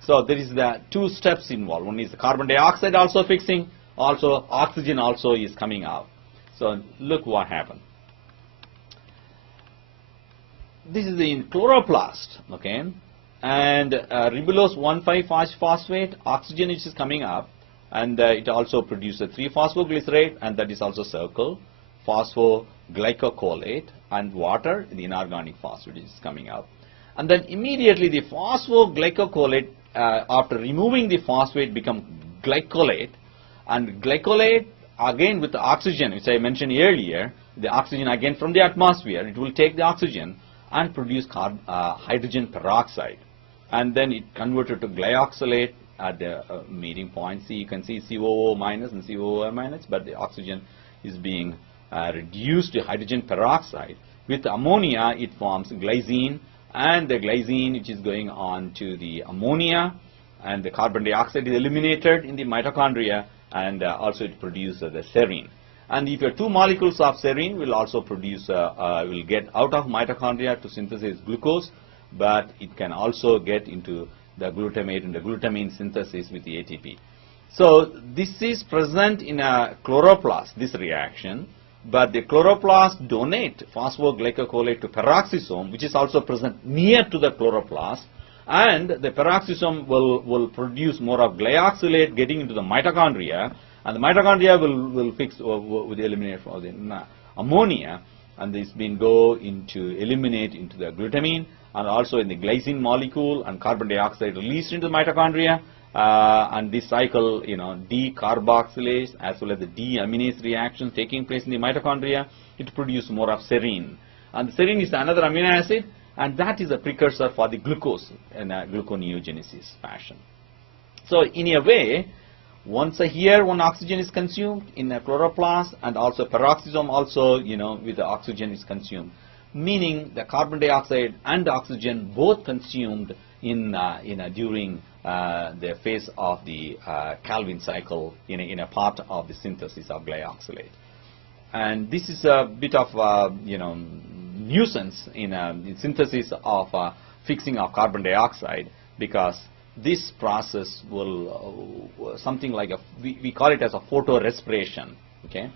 So there is the 2 steps involved. One is the carbon dioxide also fixing, also oxygen also is coming out. So look what happened. This is in chloroplast, okay, and ribulose 1,5-phosphate, oxygen which is coming up, and it also produces 3-phosphoglycerate, and that is also circle, phosphoglycocolate, and water, the inorganic phosphate is coming out. And then immediately the phosphoglycocolate, after removing the phosphate, become glycolate, and glycolate again with the oxygen, which I mentioned earlier, the oxygen again from the atmosphere, it will take the oxygen and produce hydrogen peroxide, and then it converted to glyoxylate at the meeting point. See, you can see COO minus and COO minus, but the oxygen is being reduced to hydrogen peroxide. With ammonia, it forms glycine, and the glycine which is going on to the ammonia, and the carbon dioxide is eliminated in the mitochondria, and also it produces the serine. And if your 2 molecules of serine will also produce, will get out of mitochondria to synthesize glucose, but it can also get into the glutamate and the glutamine synthesis with the ATP. So this is present in a chloroplast, this reaction, but the chloroplast donate phosphoglycocolate to peroxisome, which is also present near to the chloroplast, and the peroxisome will produce more of glyoxylate getting into the mitochondria, and the mitochondria will fix with the eliminate for the ammonia, and this been go into eliminate into the glutamine, and also in the glycine molecule, and carbon dioxide released into the mitochondria, and this cycle, D-carboxylase as well as the D-aminase reactions taking place in the mitochondria, it produces more of serine, and the serine is another amino acid, and that is a precursor for the glucose in a gluconeogenesis fashion. So in a way, once a year, one oxygen is consumed in a chloroplast, and also peroxisome also, with the oxygen is consumed, meaning the carbon dioxide and the oxygen both consumed during the phase of the Calvin cycle in a part of the synthesis of glyoxylate. And this is a bit of nuisance in synthesis of fixing of carbon dioxide, because this process will something like we call it as a photorespiration. Okay,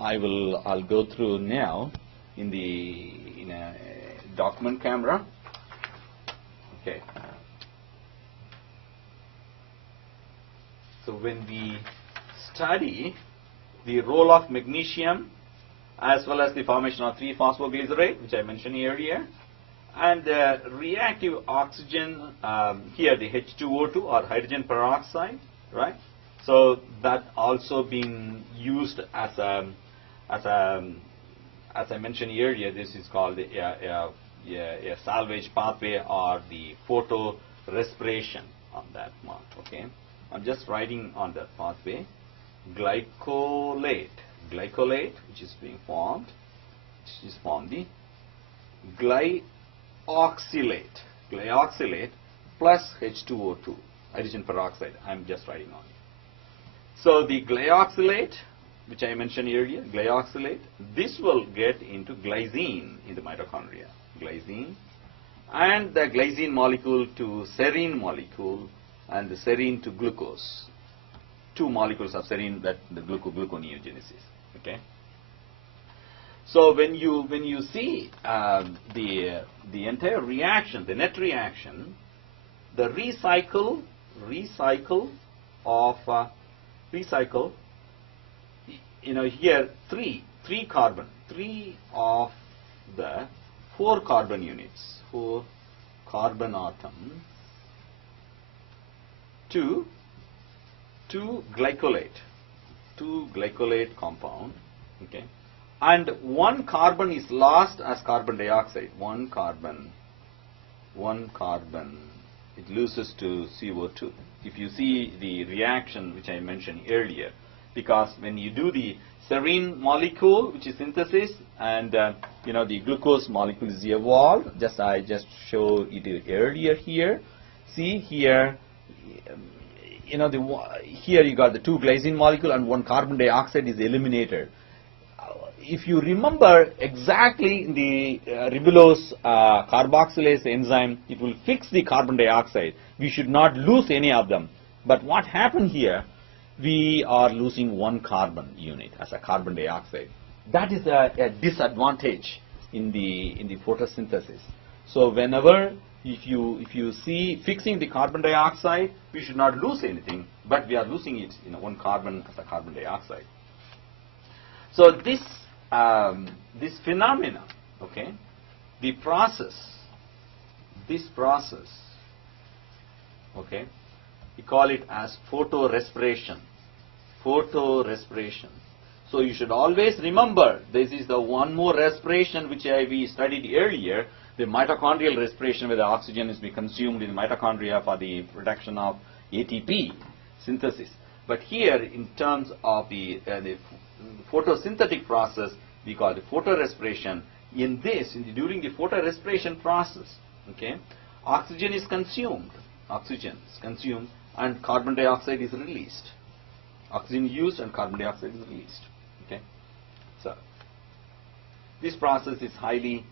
I'll go through now in a document camera. Okay, so when we study the role of magnesium, as well as the formation of 3-phosphoglycerate, which I mentioned earlier, and the reactive oxygen, here the H2O2 or hydrogen peroxide, right? So that also being used as I mentioned earlier, this is called a salvage pathway or the photo respiration on that mark. Okay, I'm just writing on that pathway. Glycolate, which is being formed, which is formed the glyoxylate plus H2O2, hydrogen peroxide. I'm just writing on it. So the glyoxylate, which I mentioned earlier, glyoxylate, this will get into glycine in the mitochondria. Glycine, and the glycine molecule to serine molecule, and the serine to glucose. 2 molecules of serine, that the gluconeogenesis. Okay. So when you see the entire reaction, the net reaction, the recycle of here 3 carbon, 3 of the 4 carbon units, 4 carbon atoms to glycolate compound, okay, and 1 carbon is lost as carbon dioxide. 1 carbon, it loses to CO2. If you see the reaction which I mentioned earlier, because when you do the serine molecule, which is synthesis, and the glucose molecule is evolved, I just showed it earlier here. See here, here you got the 2 glycine molecule and 1 carbon dioxide is eliminated. If you remember exactly in the ribulose carboxylase enzyme, it will fix the carbon dioxide. We should not lose any of them. But what happened here? We are losing 1 carbon unit as a carbon dioxide. That is a disadvantage in the photosynthesis. So whenever if you see fixing the carbon dioxide, we should not lose anything, but we are losing it 1 carbon as a carbon dioxide. So this phenomena, okay, this process, okay, we call it as photorespiration. So you should always remember, this is the one more respiration which we studied earlier, the mitochondrial respiration, where the oxygen is being consumed in the mitochondria for the production of ATP synthesis. But here, in terms of the photosynthetic process, we call it photorespiration. During the photorespiration process, okay, oxygen is consumed, and carbon dioxide is released. Oxygen used and carbon dioxide is released. Okay, so this process is highly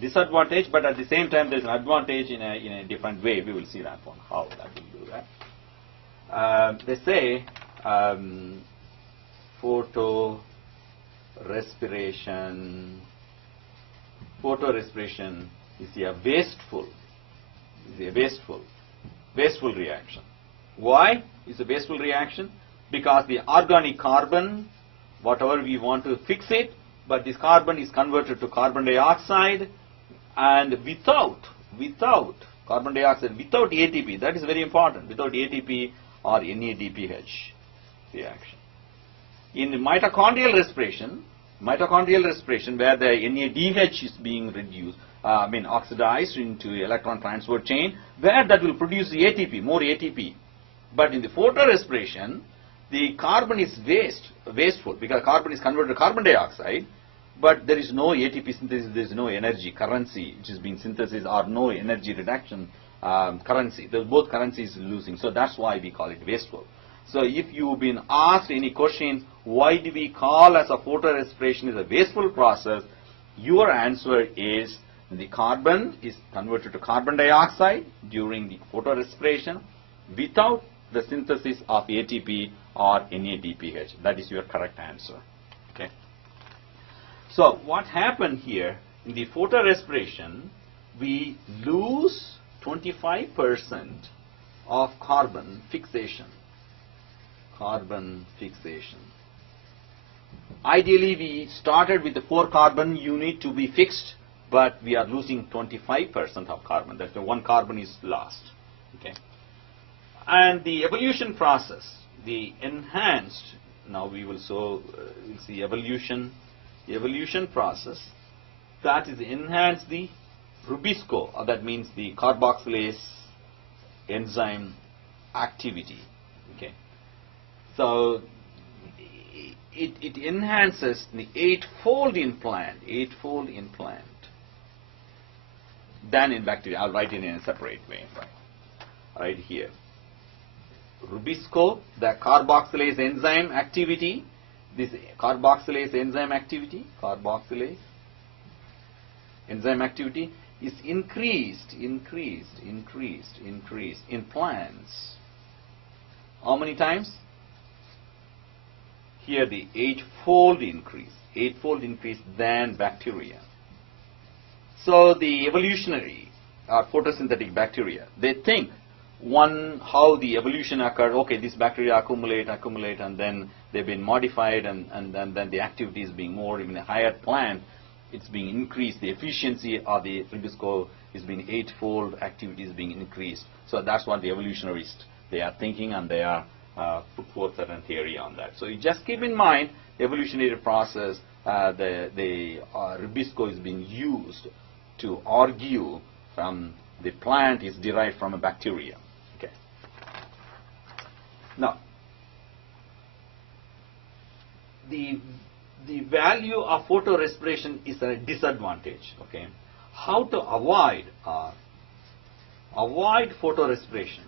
disadvantaged, but at the same time there is an advantage in a different way. We will see that one, how that will do that. They say photorespiration is a wasteful reaction. Why is a wasteful reaction? Because the organic carbon, whatever we want to fix it, but this carbon is converted to carbon dioxide, and without carbon dioxide, without ATP, that is very important, without ATP or NADPH reaction. In the mitochondrial respiration, where the NADH is being reduced, oxidized into electron transport chain, where that will produce the ATP, more ATP. But in the photorespiration, the carbon is wasteful, because carbon is converted to carbon dioxide, but there is no ATP synthesis, there is no energy currency which is being synthesized, or no energy reduction currency. Both currencies losing, so that's why we call it wasteful. So if you've been asked any questions, why do we call as a photorespiration is a wasteful process, your answer is the carbon is converted to carbon dioxide during the photorespiration without the synthesis of ATP or NADPH. That is your correct answer. Okay. So what happened here in the photorespiration, we lose 25% of carbon fixation. carbon fixation. Ideally, we started with the 4 carbon unit to be fixed, but we are losing 25% of carbon. That's the 1 carbon is lost. Okay. And the evolution process, the enhanced, now we will we'll see evolution process, that is enhance the Rubisco, that means the carboxylase enzyme activity. Okay. So it enhances the 8-fold in plant, than in bacteria. I'll write it in a separate way, right here. Rubisco, the carboxylase enzyme activity, this carboxylase enzyme activity is increased in plants. How many times? Here the 8-fold increase than bacteria. So the evolutionary or photosynthetic bacteria, they think how the evolution occurred. Okay, this bacteria accumulate, and then they've been modified, and then the activity is being more in a higher plant. It's being increased. The efficiency of the Rubisco is being 8-fold. Activity is being increased. So that's what the evolutionists they are thinking, and they are put forth certain theory on that. So you just keep in mind the evolutionary process. The Rubisco is being used to argue from the plant is derived from a bacteria. Okay. Now, the value of photorespiration is a disadvantage. Okay. How to avoid photorespiration?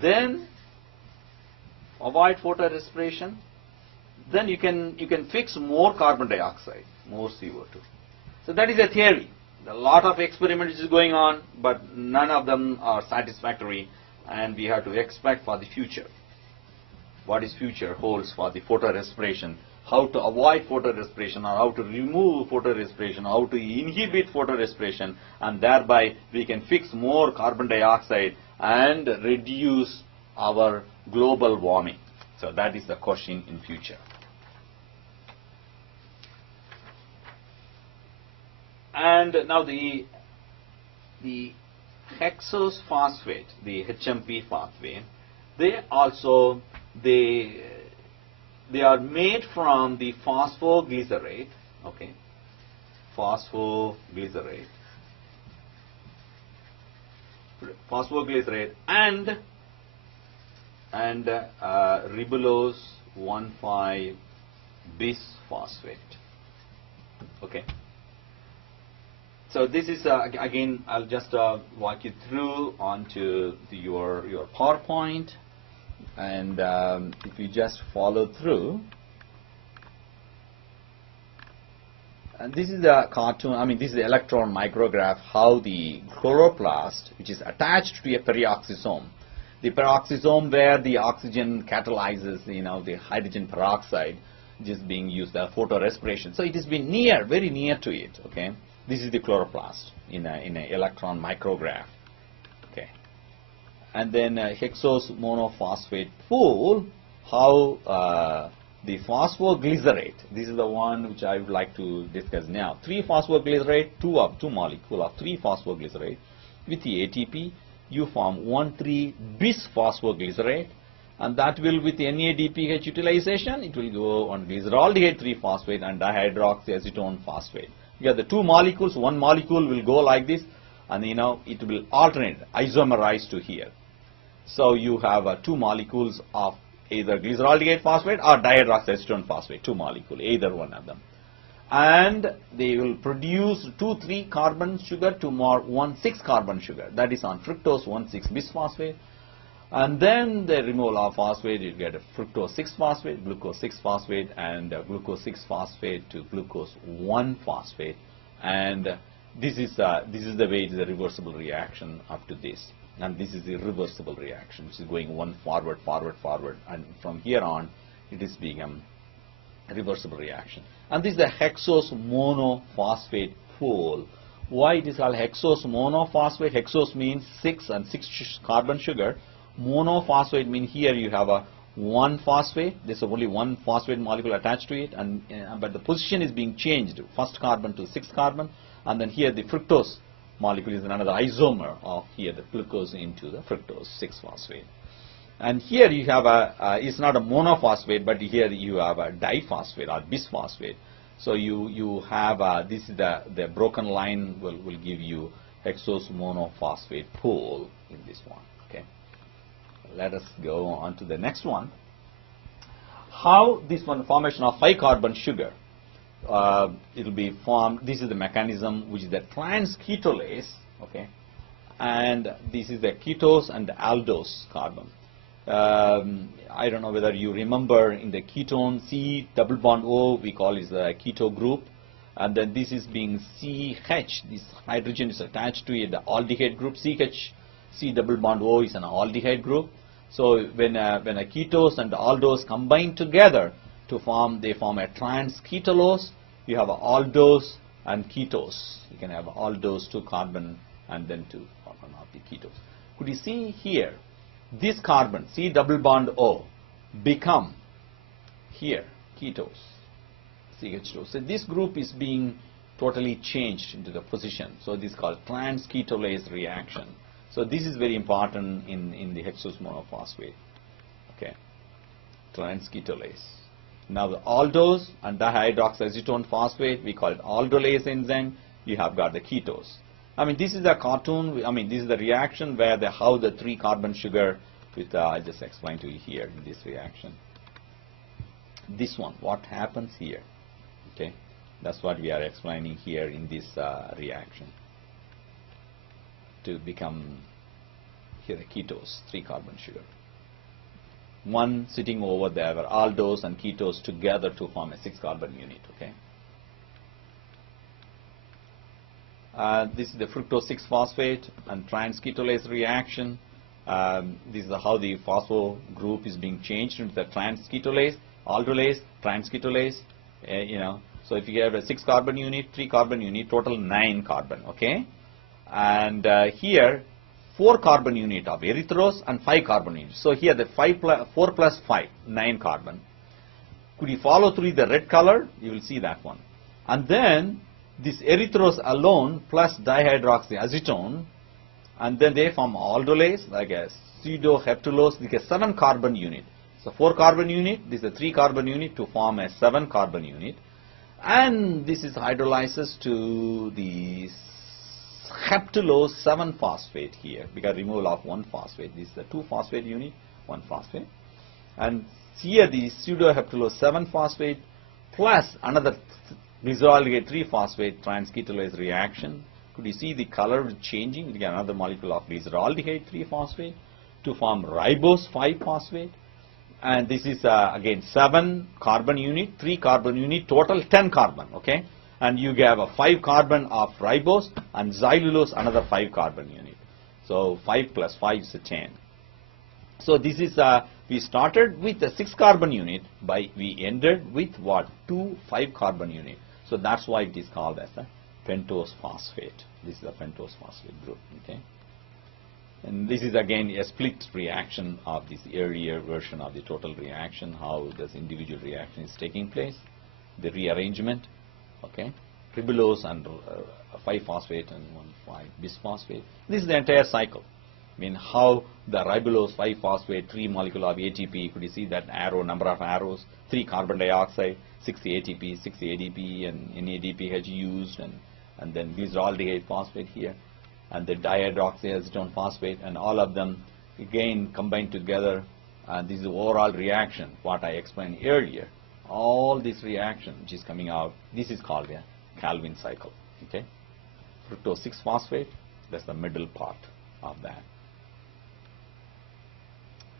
Then you can fix more carbon dioxide, more CO2. So that is a theory. A lot of experiments is going on, but none of them are satisfactory, and we have to expect for the future. What is future holds for the photorespiration? How to avoid photorespiration, or how to remove photorespiration, how to inhibit photorespiration, and thereby we can fix more carbon dioxide and reduce our global warming. So that is the question in future. And now the hexose phosphate, the HMP pathway, they are made from the phosphoglycerate. Okay, phosphoglycerate and ribulose 1,5 bisphosphate. Okay. So this is again, I'll just walk you through onto your PowerPoint, and if you just follow through. And this is the cartoon. This is the electron micrograph. How the chloroplast, which is attached to a peroxisome, the peroxisome where the oxygen catalyzes, the hydrogen peroxide, just being used the photorespiration. So it has been very near to it. Okay. This is the chloroplast in an electron micrograph. Okay, and then hexose monophosphate pool. How the phosphoglycerate. This is the one which I would like to discuss now. 3-phosphoglycerate, two molecule of 3-phosphoglycerate with the ATP. You form 1,3 bisphosphoglycerate, and that will, with NADPH utilization, it will go on glyceraldehyde 3-phosphate and dihydroxyacetone phosphate. You have the 2 molecules. One molecule will go like this, and it will alternate, isomerize to here. So you have 2 molecules of either glyceraldehyde phosphate or dihydroxyacetone phosphate, 2 molecules, either one of them. And they will produce 2,3 carbon sugar to more 1,6 carbon sugar. That is on fructose 1,6 bisphosphate. And then the removal of phosphate, you get a fructose 6-phosphate, glucose 6-phosphate, and glucose 6-phosphate to glucose 1-phosphate. And this is the way it is a reversible reaction up to this. And this is the reversible reaction, which is going one forward, and from here on, it is become a reversible reaction. And this is the hexose monophosphate pool. Why it is called hexose monophosphate? Hexose means 6 and 6 carbon sugar. Monophosphate means here you have a one phosphate. There's only one phosphate molecule attached to it, and but the position is being changed, first carbon to sixth carbon, and then here the fructose molecule is another isomer of here the glucose into the fructose 6-phosphate. And here you have it's not a monophosphate, but here you have a diphosphate or bisphosphate. So you have this is the broken line will give you hexose monophosphate pole in this one. Okay. Let us go on to the next one. How this one formation of 5-carbon sugar it will be formed. This is the mechanism, which is the trans ketolase. Okay, and this is the ketose and the aldose carbon. I don't know whether you remember in the ketone C double bond O we call is the keto group, and then this is being CH, this hydrogen is attached to it, the aldehyde group. CH C double bond O is an aldehyde group. So when a ketose and the aldose combine together to form, they form a trans ketolose. You have a aldose and ketose. You can have aldose 2 carbon and then 2 carbon of the ketose. Could you see here? This carbon, C double bond O, become here ketose, CH2. So this group is being totally changed into the position. So this is called trans ketolase reaction. So this is very important in the hexose monophosphate. Okay, trans ketolase. Now the aldose and dihydroxyacetone phosphate, we call it aldolase enzyme. You have got the ketose. I mean, this is a cartoon. I mean, this is the reaction where how the 3-carbon sugar with I'll just explain to you here in this reaction. This one, what happens here? Okay, that's what we are explaining here in this reaction to become here a ketose, 3-carbon sugar. One sitting over there, aldose and ketose together to form a 6-carbon unit. Okay. This is the fructose 6-phosphate and trans ketolase reaction. This is how the phospho group is being changed into the trans ketolase, aldolase, trans ketolase. So if you have a 6-carbon unit, 3-carbon unit, total 9 carbon. Okay, and here 4-carbon unit of erythrose and 5-carbon unit. So here the 4 plus 5, 9 carbon. Could you follow through the red color? You will see that one. And then this erythrose alone plus dihydroxyacetone, and then they form aldolase, like a pseudoheptulose, like a 7-carbon unit. So 4-carbon unit, this is a 3-carbon unit to form a 7-carbon unit, and this is hydrolysis to the heptulose 7-phosphate here, because removal of 1 phosphate. This is the 2-phosphate unit, 1 phosphate, and here the pseudoheptulose 7-phosphate plus another glyceraldehyde 3-phosphate trans ketolase reaction. Could you see the color changing? You get another molecule of glyceraldehyde 3-phosphate to form ribose 5-phosphate, and this is again 7-carbon unit, 3-carbon unit, total 10 carbon. Okay, and you have a 5-carbon of ribose and xylulose another 5-carbon unit. So 5 plus 5 is a 10. So this is we started with a 6-carbon unit, we ended with what? 2 5-carbon unit. So that's why it is called as a pentose phosphate. This is a pentose phosphate group. Okay, and this is again a split reaction of this earlier version of the total reaction. How this individual reaction is taking place, the rearrangement. Okay, ribulose and 5-phosphate and 1,5 bisphosphate. This is the entire cycle. I mean, how the ribulose 5-phosphate 3 molecule of ATP. Could you see that arrow, number of arrows? 3 carbon dioxide, 6 ATP, 6 ADP, and NADPH used, and then glyceraldehyde phosphate here, and the dihydroxyacetone phosphate, and all of them again combined together. And this is the overall reaction, what I explained earlier. All this reaction which is coming out, this is called a Calvin cycle. Okay, fructose 6-phosphate, that's the middle part of that.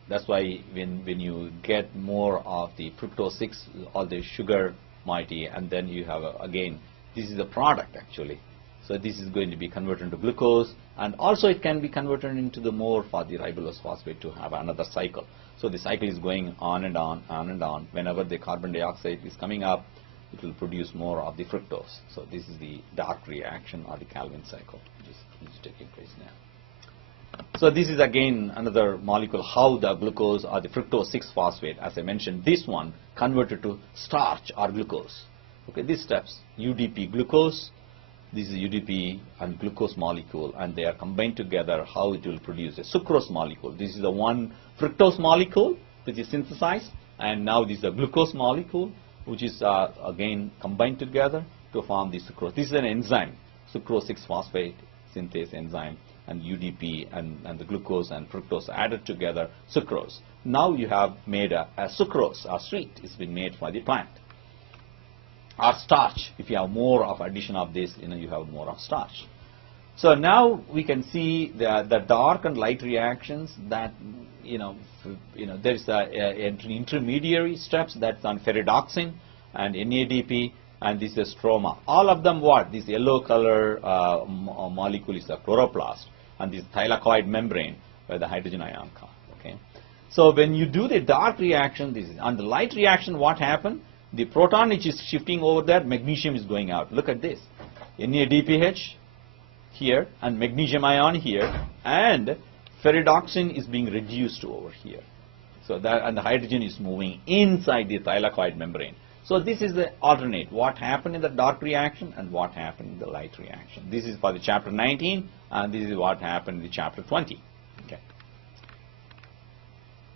That's why when you get more of the fructose 6, all the sugar moiety, and then you have again, this is the product actually. So this is going to be converted into glucose, and also it can be converted into the more for the ribulose phosphate to have another cycle. So the cycle is going on and on, on and on. Whenever the carbon dioxide is coming up, it will produce more of the fructose. So this is the dark reaction or the Calvin cycle, which is taking place now. So this is again another molecule, how the glucose or the fructose 6-phosphate, as I mentioned, this one converted to starch or glucose. Okay, these steps, UDP glucose, this is UDP and glucose molecule, and they are combined together, how it will produce a sucrose molecule. This is the one fructose molecule which is synthesized, and now this is a glucose molecule which is again combined together to form the sucrose. This is an enzyme, sucrose 6-phosphate synthase enzyme, and UDP and the glucose and fructose added together, sucrose. Now you have made a sucrose, a sweet is being made for the plant. Or starch, if you have more of addition of this, you have more of starch. So now we can see the dark and light reactions that, there is intermediary steps that's on ferredoxin and NADP, and this is stroma. All of them what? This yellow color molecule is the chloroplast, and this thylakoid membrane where the hydrogen ion comes. Okay. So when you do the dark reaction, this is on the light reaction, what happened? The proton which is shifting over there, magnesium is going out. Look at this. NADPH here and magnesium ion here, and ferredoxin is being reduced over here. So that, and the hydrogen is moving inside the thylakoid membrane. So this is the alternate, what happened in the dark reaction and what happened in the light reaction. This is for the chapter 19, and this is what happened in the chapter 20. Okay.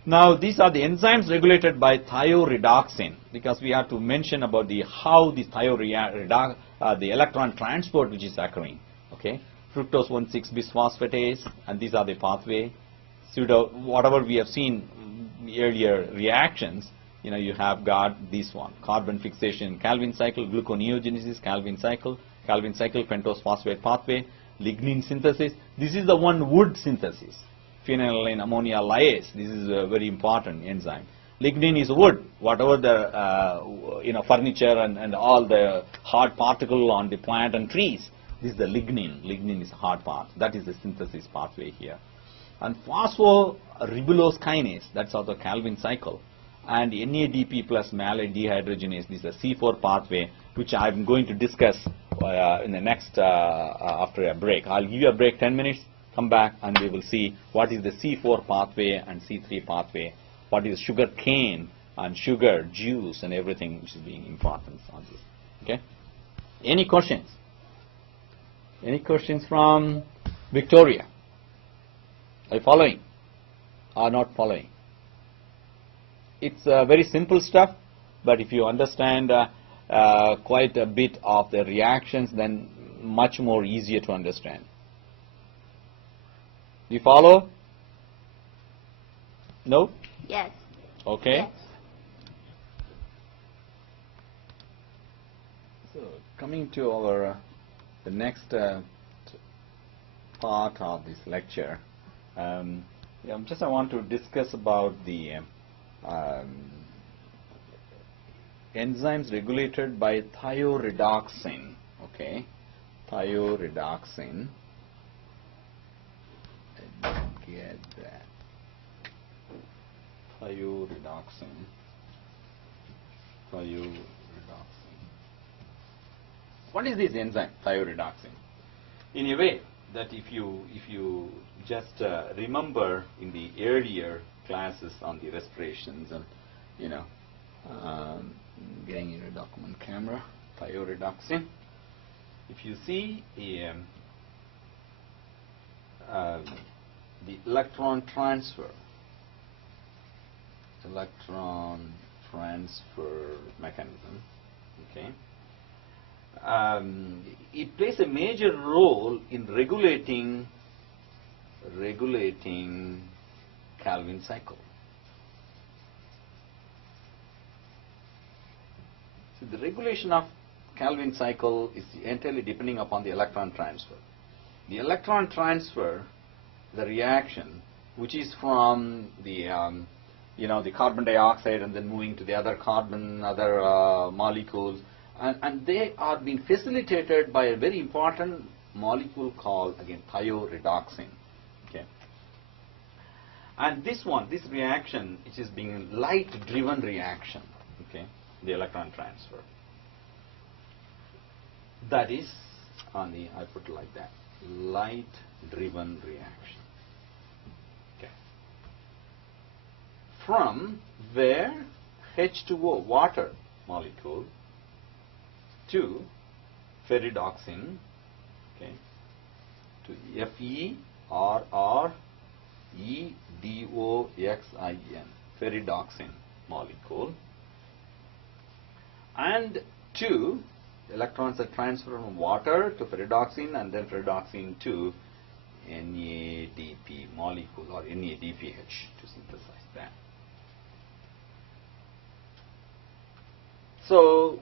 Now these are the enzymes regulated by thioredoxin, because we have to mention about the how the the electron transport which is occurring. Okay, fructose 1,6-bisphosphatase, and these are the pathway. Whatever we have seen earlier reactions, you have got this one, carbon fixation, Calvin cycle, gluconeogenesis, Calvin cycle, pentose phosphate pathway, lignin synthesis. This is the one wood synthesis. Phenylalanine ammonia lyase, this is a very important enzyme. Lignin is wood, whatever the furniture and all the hard particle on the plant and trees, this is the lignin. Lignin is a hard part. That is the synthesis pathway here. And phosphorybullose kinase, that's also Calvin cycle. And NADP plus malate dehydrogenase, this is a C4 pathway, which I'm going to discuss in the next, after a break. I'll give you a break, 10 minutes, come back, and we will see what is the C4 pathway and C3 pathway, what is sugar cane and sugar, juice, and everything which is being important on this. Okay? Any questions? Any questions from Victoria? Are you following or not following? It's very simple stuff, but if you understand quite a bit of the reactions, then much more easier to understand. Do you follow? No? Yes. Okay. Yes. So coming to our the next part of this lecture, I want to discuss about the enzymes regulated by thioredoxin. Okay, thioredoxin. I didn't get that. Thioredoxin. What is this enzyme, thioredoxin? In a way that if you just remember in the earlier classes on the respirations and getting your document camera, thioredoxin. If you see the electron transfer mechanism, okay, it plays a major role in regulating Calvin cycle. So the regulation of Calvin cycle is entirely depending upon the electron transfer. The electron transfer, the reaction, which is from the the carbon dioxide and then moving to the other molecules, and they are being facilitated by a very important molecule called again thioredoxin. Okay. And this reaction, which is being light-driven reaction, okay, the electron transfer. That is on the, I put it like that, light-driven reaction. from where H2O, water molecule, to ferredoxin, okay, to FeRREDOXIN, ferredoxin molecule, and to electrons are transferred from water to ferredoxin, and then ferredoxin to NADP molecule or NADPH to synthesize that. So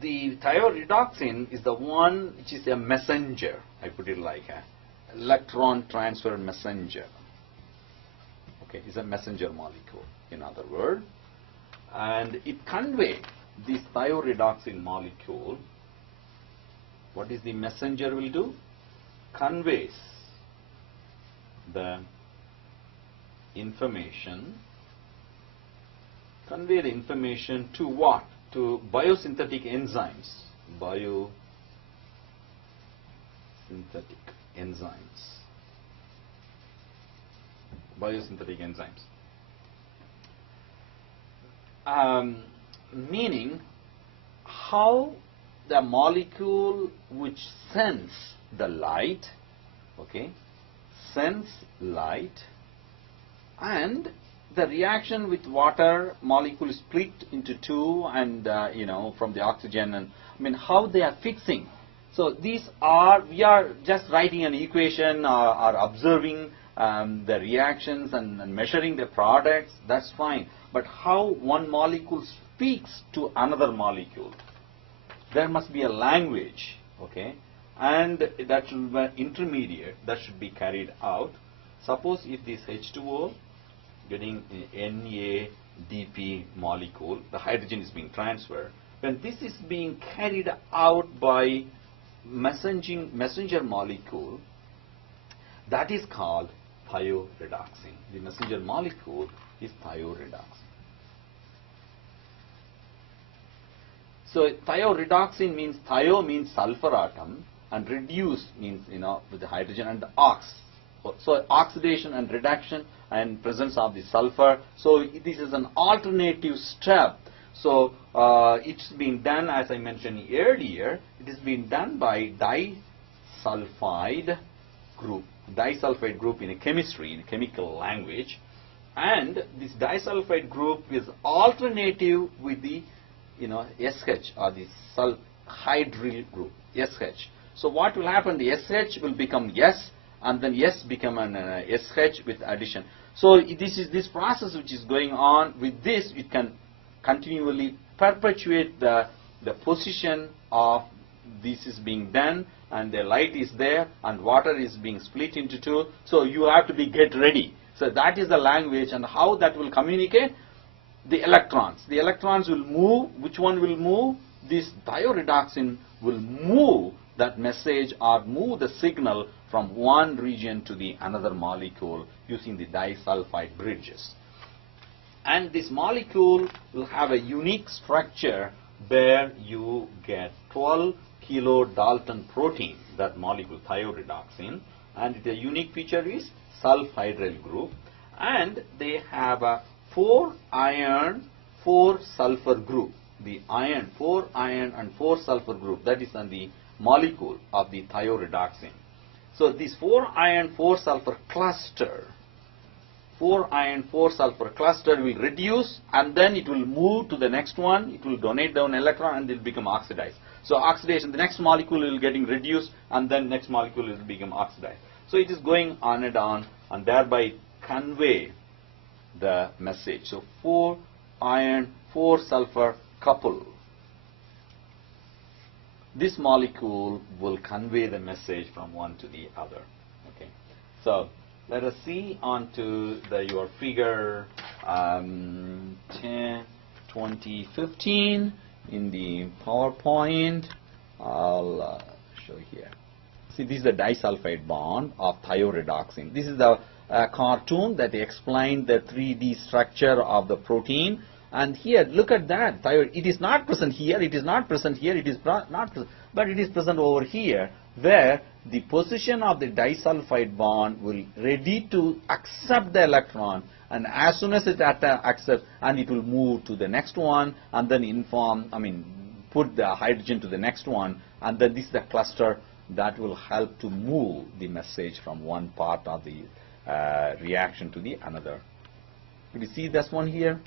the thioredoxin is the one which is a messenger. I put it like an electron transfer messenger. Okay, it's a messenger molecule, in other words, and it conveys this thioredoxin molecule. What is the messenger will do? Conveys the information. Convey the information to what? To biosynthetic enzymes. Biosynthetic enzymes. Biosynthetic enzymes. Meaning how the molecule which sends the light, okay, sends light, and the reaction with water molecule is split into two, and from the oxygen, and I mean how they are fixing. So these are, we are just writing an equation or observing the reactions and measuring the products, that's fine. But how one molecule speaks to another molecule, there must be a language, okay, and that should be intermediate, that should be carried out. Suppose if this H2O getting NADP molecule, the hydrogen is being transferred. When this is being carried out by messenger molecule, that is called thioredoxin. The messenger molecule is thioredoxin. So thioredoxin means, thio means sulfur atom, and reduce means with the hydrogen and the ox. So oxidation and reduction and presence of the sulfur. So this is an alternative step. So it's been done, as I mentioned earlier, it is being done by disulfide group. Disulfide group in a chemistry, in a chemical language. And this disulfide group is alternative with the SH or the hydryl group, SH. So what will happen? The SH will become S, and then S become an SH with addition. So this process which is going on. With this, it can continually perpetuate the position of this is being done, and the light is there, and water is being split into two. So you have to get ready. So that is the language, and how that will communicate. The electrons. The electrons will move. Which one will move? This thioredoxin will move that message or move the signal from one region to the another molecule using the disulfide bridges. And this molecule will have a unique structure where you get 12 kilodalton protein, that molecule thioredoxin, and the unique feature is sulfhydryl group, and they have a 4 iron 4 sulfur group. The iron 4 iron and 4 sulfur group, that is on the molecule of the thioredoxin. So this 4 iron 4 sulfur cluster, 4 iron 4 sulfur cluster will reduce, and then it will move to the next one. It will donate down electron and it will become oxidized. So oxidation, the next molecule will getting reduced, and then next molecule will become oxidized. So it is going on, and thereby convey the message. So 4 iron 4 sulfur couple. This molecule will convey the message from one to the other. Okay. So let us see on to your figure 10, 20, 15 in the PowerPoint. I'll show here. See, this is the disulfide bond of thioredoxin. This is the cartoon that explained the 3D structure of the protein. And here, look at that. It is not present here. It is not present here. It is not present, but it is present over here. where the position of the disulfide bond will ready to accept the electron, and as soon as it accepts, and it will move to the next one, and then put the hydrogen to the next one, and then this is the cluster that will help to move the message from one part of the reaction to the another. You see this one here?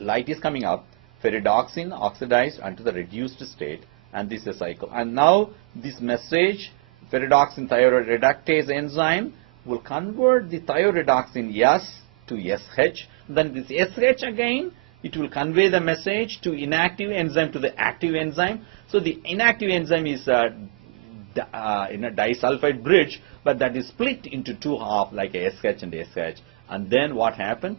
Light is coming up, ferredoxin oxidized unto the reduced state, and this is a cycle. And now this message, ferredoxin thioreductase enzyme, will convert the thioredoxin S to SH. Then this SH again, it will convey the message to inactive enzyme to the active enzyme. So the inactive enzyme is a disulfide bridge, but that is split into two halves like a SH and SH. And then what happened?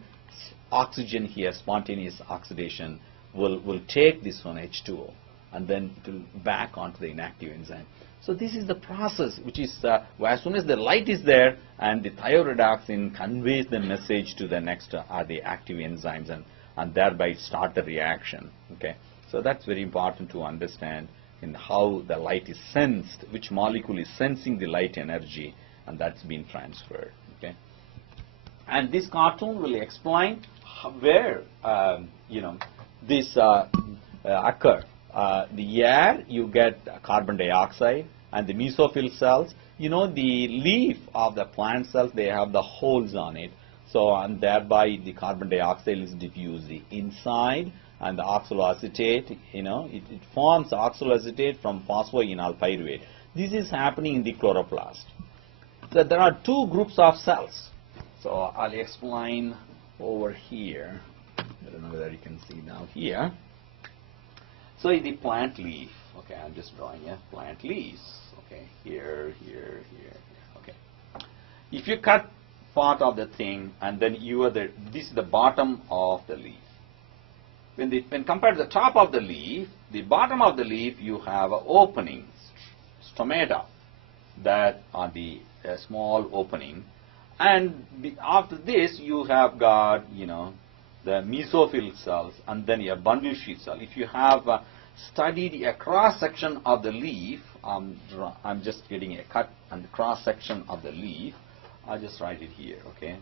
Oxygen here, spontaneous oxidation, will take this one H2O, and then it will back onto the inactive enzyme. So this is the process which is as soon as the light is there, and the thioredoxin conveys the message to the next the active enzymes, and thereby start the reaction. Okay, so that's very important to understand in how the light is sensed, which molecule is sensing the light energy, and that's been transferred. Okay, and this cartoon will explain where this occur. The air, you get carbon dioxide, and the mesophyll cells, the leaf of the plant cells, they have the holes on it. So, and thereby the carbon dioxide is diffused inside, and the oxaloacetate, it forms oxaloacetate from phosphoenol pyruvate. This is happening in the chloroplast. So there are two groups of cells. So I'll explain over here. I don't know whether you can see now here. So in the plant leaf, okay, I'm just drawing a plant leaves. Okay, here. Okay, if you cut part of the thing, and then this is the bottom of the leaf. When compared to the top of the leaf, the bottom of the leaf, you have openings, stomata, that are the small opening, and after this you have got the mesophyll cells, and then your bundle sheath cell. If you have studied a cross section of the leaf, I'm just getting a cut and the cross section of the leaf. I'll just write it here. Okay,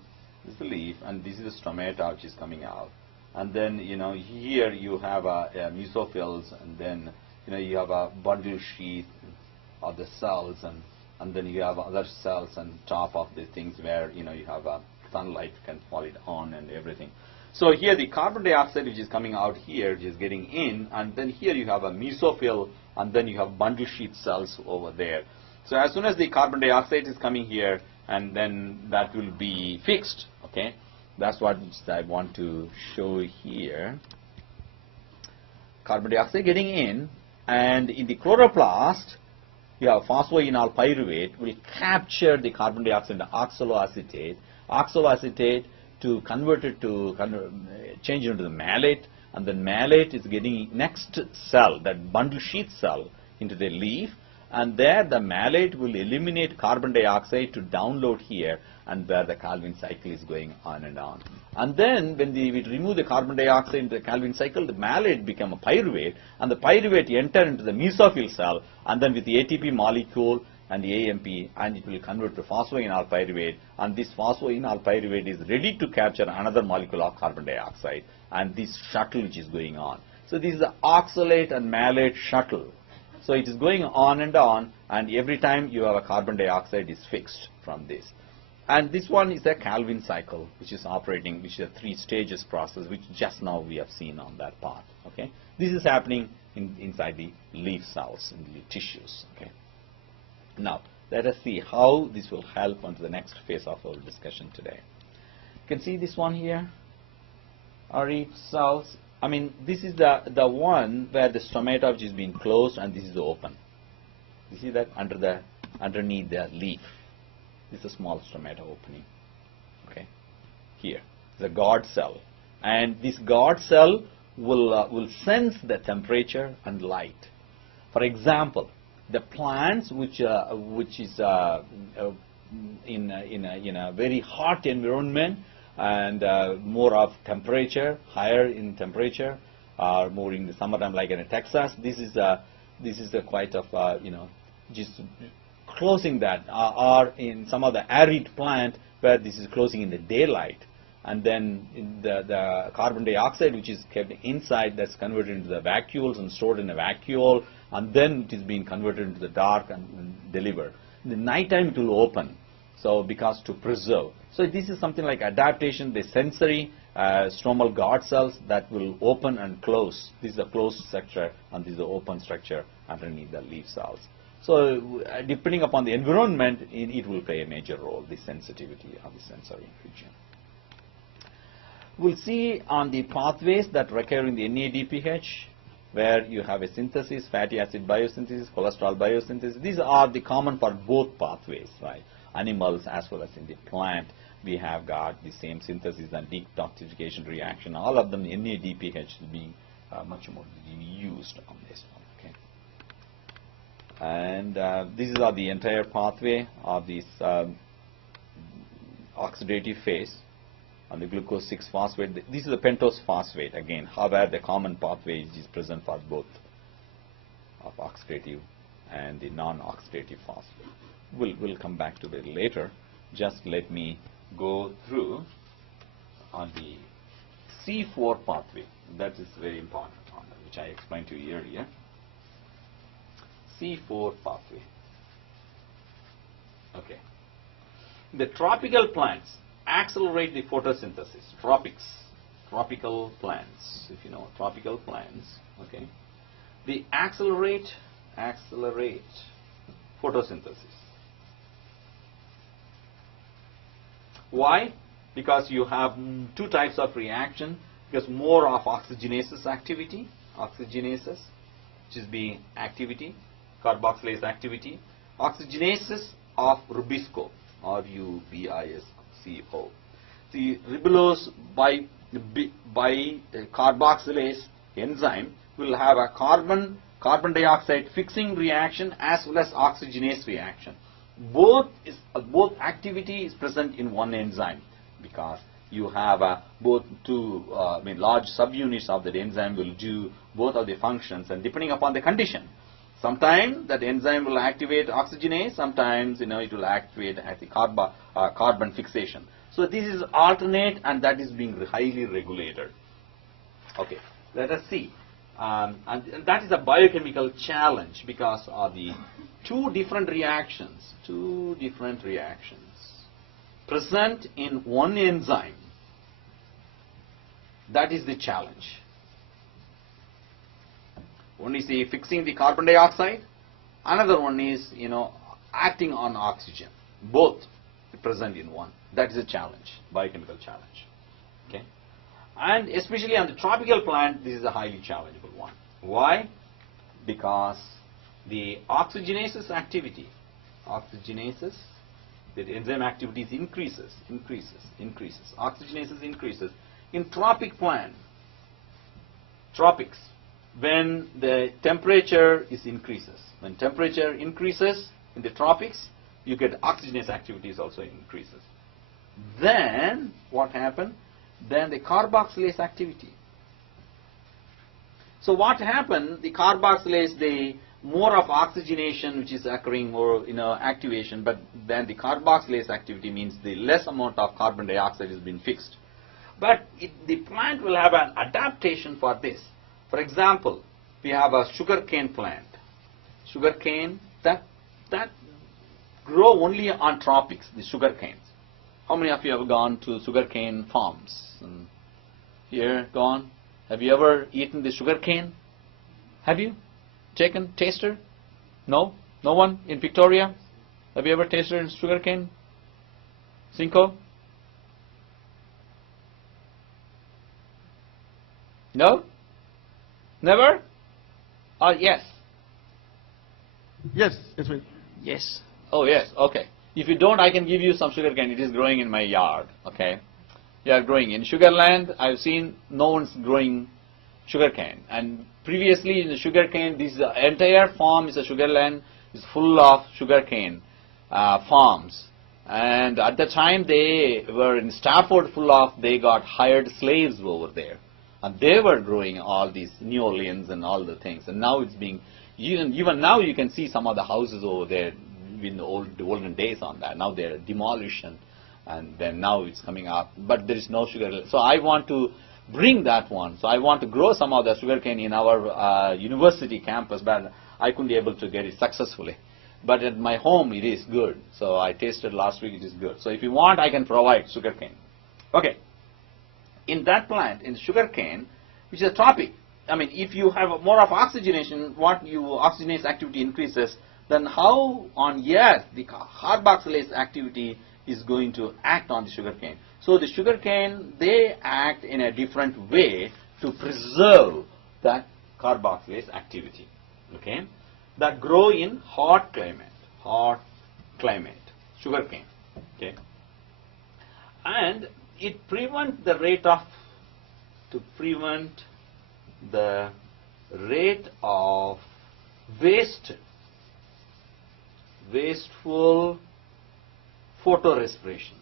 this is the leaf, and this is the stomata which is coming out, and then here you have mesophills, and then you have a bundle sheath of the cells, and then you have other cells on top of the things where you have sunlight can fall it on and everything. So here the carbon dioxide which is coming out here, which is getting in, and then here you have a mesophyll, and then you have bundle sheath cells over there. So as soon as the carbon dioxide is coming here, and then that will be fixed. Okay, that's what I want to show here. Carbon dioxide getting in, and in the chloroplast, you have phosphoenol pyruvate will capture the carbon dioxide into oxaloacetate to convert it to change it into the malate, and then malate is getting next cell, that bundle sheath cell, into the leaf, and there the malate will eliminate carbon dioxide to download here, and where the Calvin cycle is going on and on. And then when we remove the carbon dioxide into the Calvin cycle, the malate become a pyruvate, and the pyruvate enter into the mesophyll cell, and then with the ATP molecule and the AMP, and it will convert to phosphoenol pyruvate, and this phosphoenol pyruvate is ready to capture another molecule of carbon dioxide, and this shuttle which is going on. So this is the oxalate and malate shuttle. So it is going on, and every time you have a carbon dioxide is fixed from this. And this one is a Calvin cycle which is operating, which is a 3 stages process, which just now we have seen on that part. Okay, this is happening inside the leaf cells, in the tissues. Okay. Now let us see how this will help onto the next phase of our discussion today. You can see this one here, RE cells. I mean, this is the one where the stomata which is being closed, and this is open. You see that underneath the leaf. This is a small stomata opening. Okay, here the guard cell, and this guard cell will sense the temperature and light. For example, the plants which is in a very hot environment, and more of temperature, higher in temperature, or more in the summertime, like in Texas. This is quite of which is closing that, or in some of the arid plant where this is closing in the daylight, and then in the carbon dioxide which is kept inside, that's converted into the vacuoles and stored in a vacuole, and then it is being converted into the dark and delivered. In the night time it will open, so because to preserve. So this is something like adaptation, the sensory stromal guard cells that will open and close. This is a closed structure and this is the open structure underneath the leaf cells. So depending upon the environment, it will play a major role, the sensitivity of the sensory region. We'll see on the pathways that recur in the NADPH, where you have a synthesis, fatty acid biosynthesis, cholesterol biosynthesis. These are the common for both pathways, right? Animals as well as in the plant, we have got the same synthesis and detoxification reaction. All of them, NADPH is being much more used on this one, okay? And these are the entire pathway of this oxidative phase on the glucose 6-phosphate. This is the pentose phosphate again, however the common pathway is present for both of oxidative and the non-oxidative phosphate. We'll come back to that later. Just let me go through on the C4 pathway. That is very important, which I explained to you earlier. C4 pathway. Okay. The tropical plants accelerate the photosynthesis. Tropical plants, if you know tropical plants, okay. They accelerate photosynthesis. Why? Because you have two types of reaction, because more of oxygenases activity, which is being activity, carboxylase activity, oxygenases of rubisco, R-U-B-I-S-C-O. The ribulose by carboxylase enzyme will have a carbon dioxide fixing reaction as well as oxygenase reaction. Both activity is present in one enzyme, because you have both two large subunits of that enzyme will do both of the functions, and depending upon the condition, sometimes that enzyme will activate oxygenase, sometimes it will activate at the carbon fixation. So this is alternate, and that is being highly regulated. Okay, let us see. And that is a biochemical challenge, because of the two different reactions present in one enzyme. That is the challenge. One is the fixing the carbon dioxide, another one is acting on oxygen. Both present in one. That is a challenge, biochemical challenge. Okay, and especially on the tropical plant, this is a highly challengeable one. Why? Because the oxygenases activity, the enzyme activities increases. Oxygenases increases in tropics, when the temperature increases. When temperature increases in the tropics, you get oxygenase activities also increases. Then what happened? Then the carboxylase activity. So what happened? The carboxylase, the more of oxygenation which is occurring, more activation, but then the carboxylase activity means the less amount of carbon dioxide is being fixed. But the plant will have an adaptation for this. For example, we have a sugarcane plant. Sugarcane that grow only on tropics, the sugarcanes. How many of you have gone to sugarcane farms? And here, gone? Have you ever eaten the sugarcane? Have you tasted? No? No one in Victoria? Have you ever tasted sugarcane? Cinco? No? Never? Yes. Yes, it's me. Yes. Oh, yes. Okay. If you don't, I can give you some sugarcane. It is growing in my yard. Okay. They are growing in sugarland. I've seen no one's growing sugarcane. And previously in the sugarcane, this entire farm is a sugarland. Is full of sugarcane farms. And at the time they were in Stafford, they got hired slaves over there. And they were growing all these New Orleans and all the things. And now it's being Even now you can see some of the houses over there in the olden days on that. Now they're demolished and then now it's coming up, but there is no sugar. So I want to bring that one. So I want to grow some of the sugarcane in our university campus, but I couldn't be able to get it successfully. But at my home it is good. So I tasted last week, it is good. So if you want, I can provide sugarcane. Okay. In that plant, in sugarcane, which is a tropic, I mean, if you have more of oxygenation, oxygenase activity increases, then how on earth the carboxylase activity is going to act on the sugarcane? So the sugarcane, they act in a different way to preserve that carboxylase activity, okay, that grow in hot climate, sugarcane, okay, and it prevents the rate of wasteful photorespiration,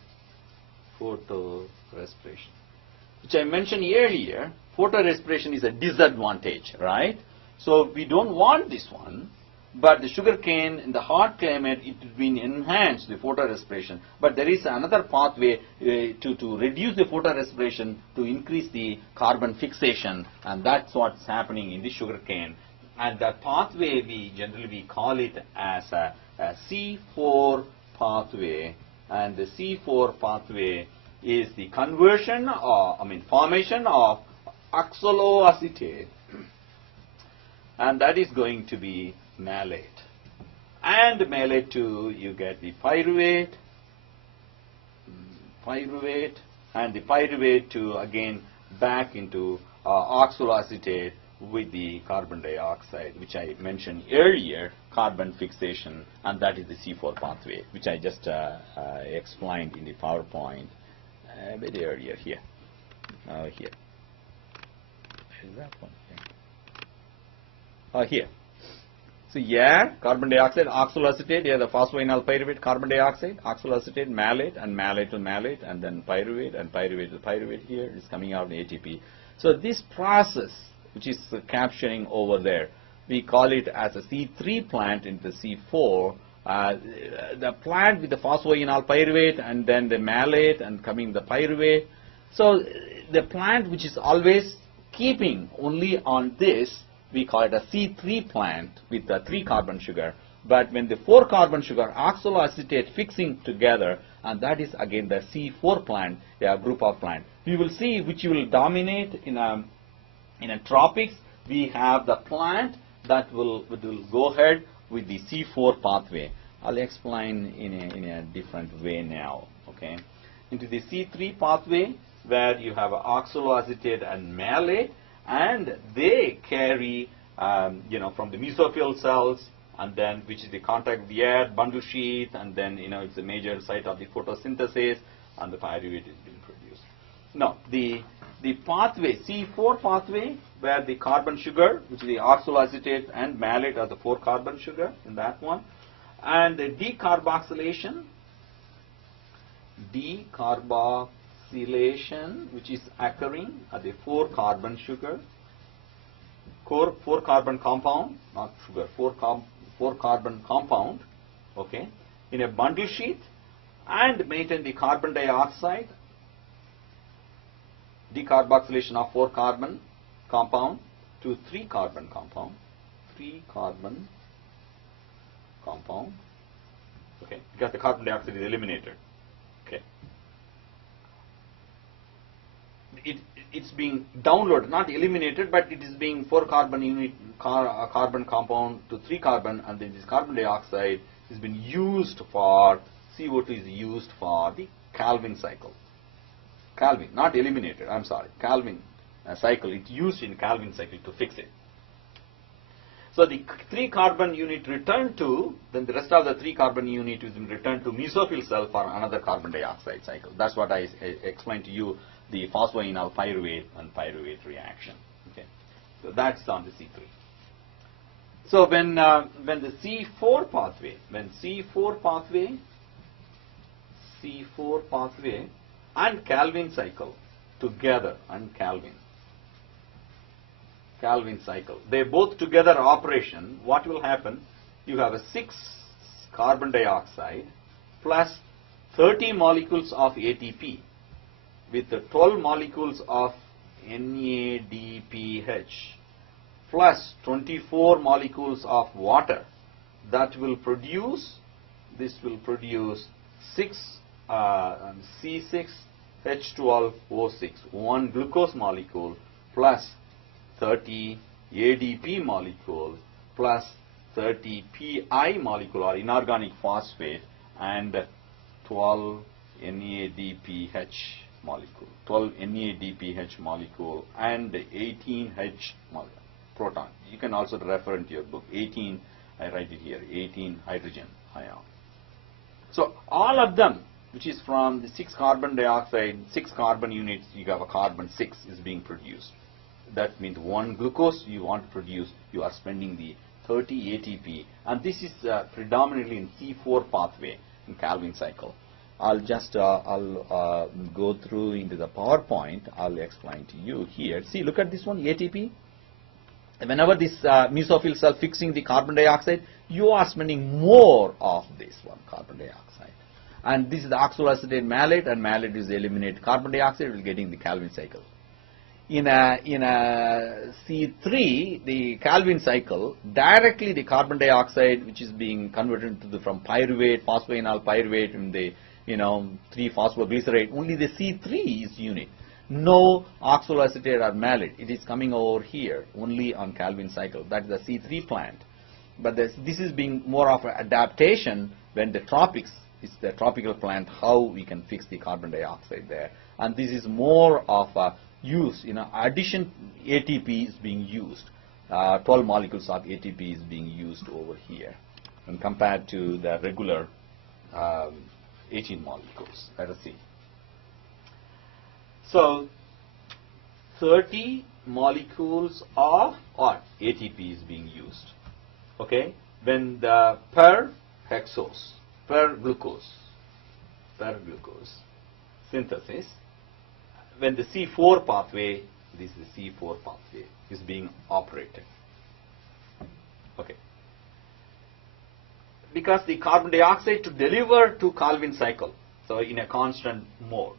which I mentioned earlier. Photorespiration is a disadvantage, right? So we don't want this one, but the sugarcane in the hot climate, it has been enhanced the photorespiration. But there is another pathway to reduce the photorespiration, to increase the carbon fixation, and that's what's happening in the sugarcane. And that pathway, we generally call it as a C4 pathway, and the C4 pathway is the conversion formation of oxaloacetate, and that is going to be malate. And malate too, you get the pyruvate, and the pyruvate to again back into oxaloacetate with the carbon dioxide, which I mentioned earlier, carbon fixation, and that is the C4 pathway, which I just explained in the PowerPoint a bit earlier here. Here. Is that one? Here. So yeah, carbon dioxide, oxaloacetate, here the phosphoenol pyruvate, carbon dioxide, oxaloacetate, malate, and malate to malate, and then pyruvate, and pyruvate to pyruvate here is coming out in ATP. So this process, which is capturing over there, we call it as a C3 plant into C4. The plant with the phosphoenol pyruvate and then the malate and coming the pyruvate. So the plant which is always keeping only on this, we call it a C3 plant with the 3 carbon sugar. But when the 4 carbon sugar oxaloacetate fixing together, and that is again the C4 plant, a group of plant. We will see which will dominate in a tropics. We have the plant that will go ahead with the C4 pathway. I'll explain in a different way now. Okay, into the C3 pathway where you have oxaloacetate and malate, and they carry from the mesophyll cells, and then which is the contact with the air, bundle sheath, and then it's a major site of the photosynthesis, and the pyruvate is being produced. Now the pathway, C4 pathway, where the carbon sugar, which is the oxaloacetate and malate are the 4 carbon sugar in that one, and the decarboxylation, which is occurring at the 4 carbon sugar, 4 carbon compound, not sugar, 4 carbon compound, okay, in a bundle sheath, and maintain the carbon dioxide, decarboxylation of 4 carbon compound to 3 carbon compound, okay, because the carbon dioxide is eliminated, okay. It's being downloaded, not eliminated, but it is being 4 carbon unit carbon compound to 3 carbon, and then this carbon dioxide has been used for CO2 is used for the Calvin cycle. Calvin, not eliminated. I'm sorry, Calvin cycle. It's used in Calvin cycle to fix it. So the 3 carbon unit returned to, then the rest of the 3 carbon unit is returned to mesophyll cell for another carbon dioxide cycle. That's what I explained to you, the phosphoenol pyruvate and pyruvate reaction. Okay, so that's on the C3. So when the C4 pathway and Calvin cycle together, and Calvin. Calvin cycle. They both together operation. What will happen? You have a 6 carbon dioxide plus 30 molecules of ATP with the 12 molecules of NADPH plus 24 molecules of water. That will produce, this will produce 6 C6H12O6, 1 glucose molecule plus 30 ADP molecule plus 30 PI molecule or inorganic phosphate and 12 NADPH molecule, 12 NADPH molecule and 18 H proton. You can also refer into your book, 18, I write it here, 18 hydrogen ion. So all of them, which is from the 6 carbon dioxide, 6 carbon units, you have a carbon 6 is being produced. That means 1 glucose you want to produce, you are spending the 30 ATP, and this is predominantly in C4 pathway in Calvin cycle. I'll just go through into the PowerPoint. I'll explain to you here. See, look at this one, ATP. Whenever this mesophyll cell fixing the carbon dioxide, you are spending more of this one, carbon dioxide. And this is the oxaloacetate malate, and malate is eliminated carbon dioxide, we're getting the Calvin cycle. In a C3, the Calvin cycle, directly the carbon dioxide, which is being converted to from pyruvate, phosphoenol pyruvate, and the 3-phosphoglycerate, only the C3 is unit. No oxaloacetate or malate. It is coming over here only on Calvin cycle. That is the C3 plant. But this is being more of an adaptation when the tropics, it's the tropical plant, how we can fix the carbon dioxide there. And this is more of a use, addition ATP is being used. 12 molecules of ATP is being used over here and compared to the regular 18 molecules. Let us see. So 30 molecules of ATP is being used. Okay, when the per glucose synthesis, when the C4 pathway, this is the C4 pathway, is being operated. Okay. Because the carbon dioxide to deliver to Calvin cycle, so in a constant mode.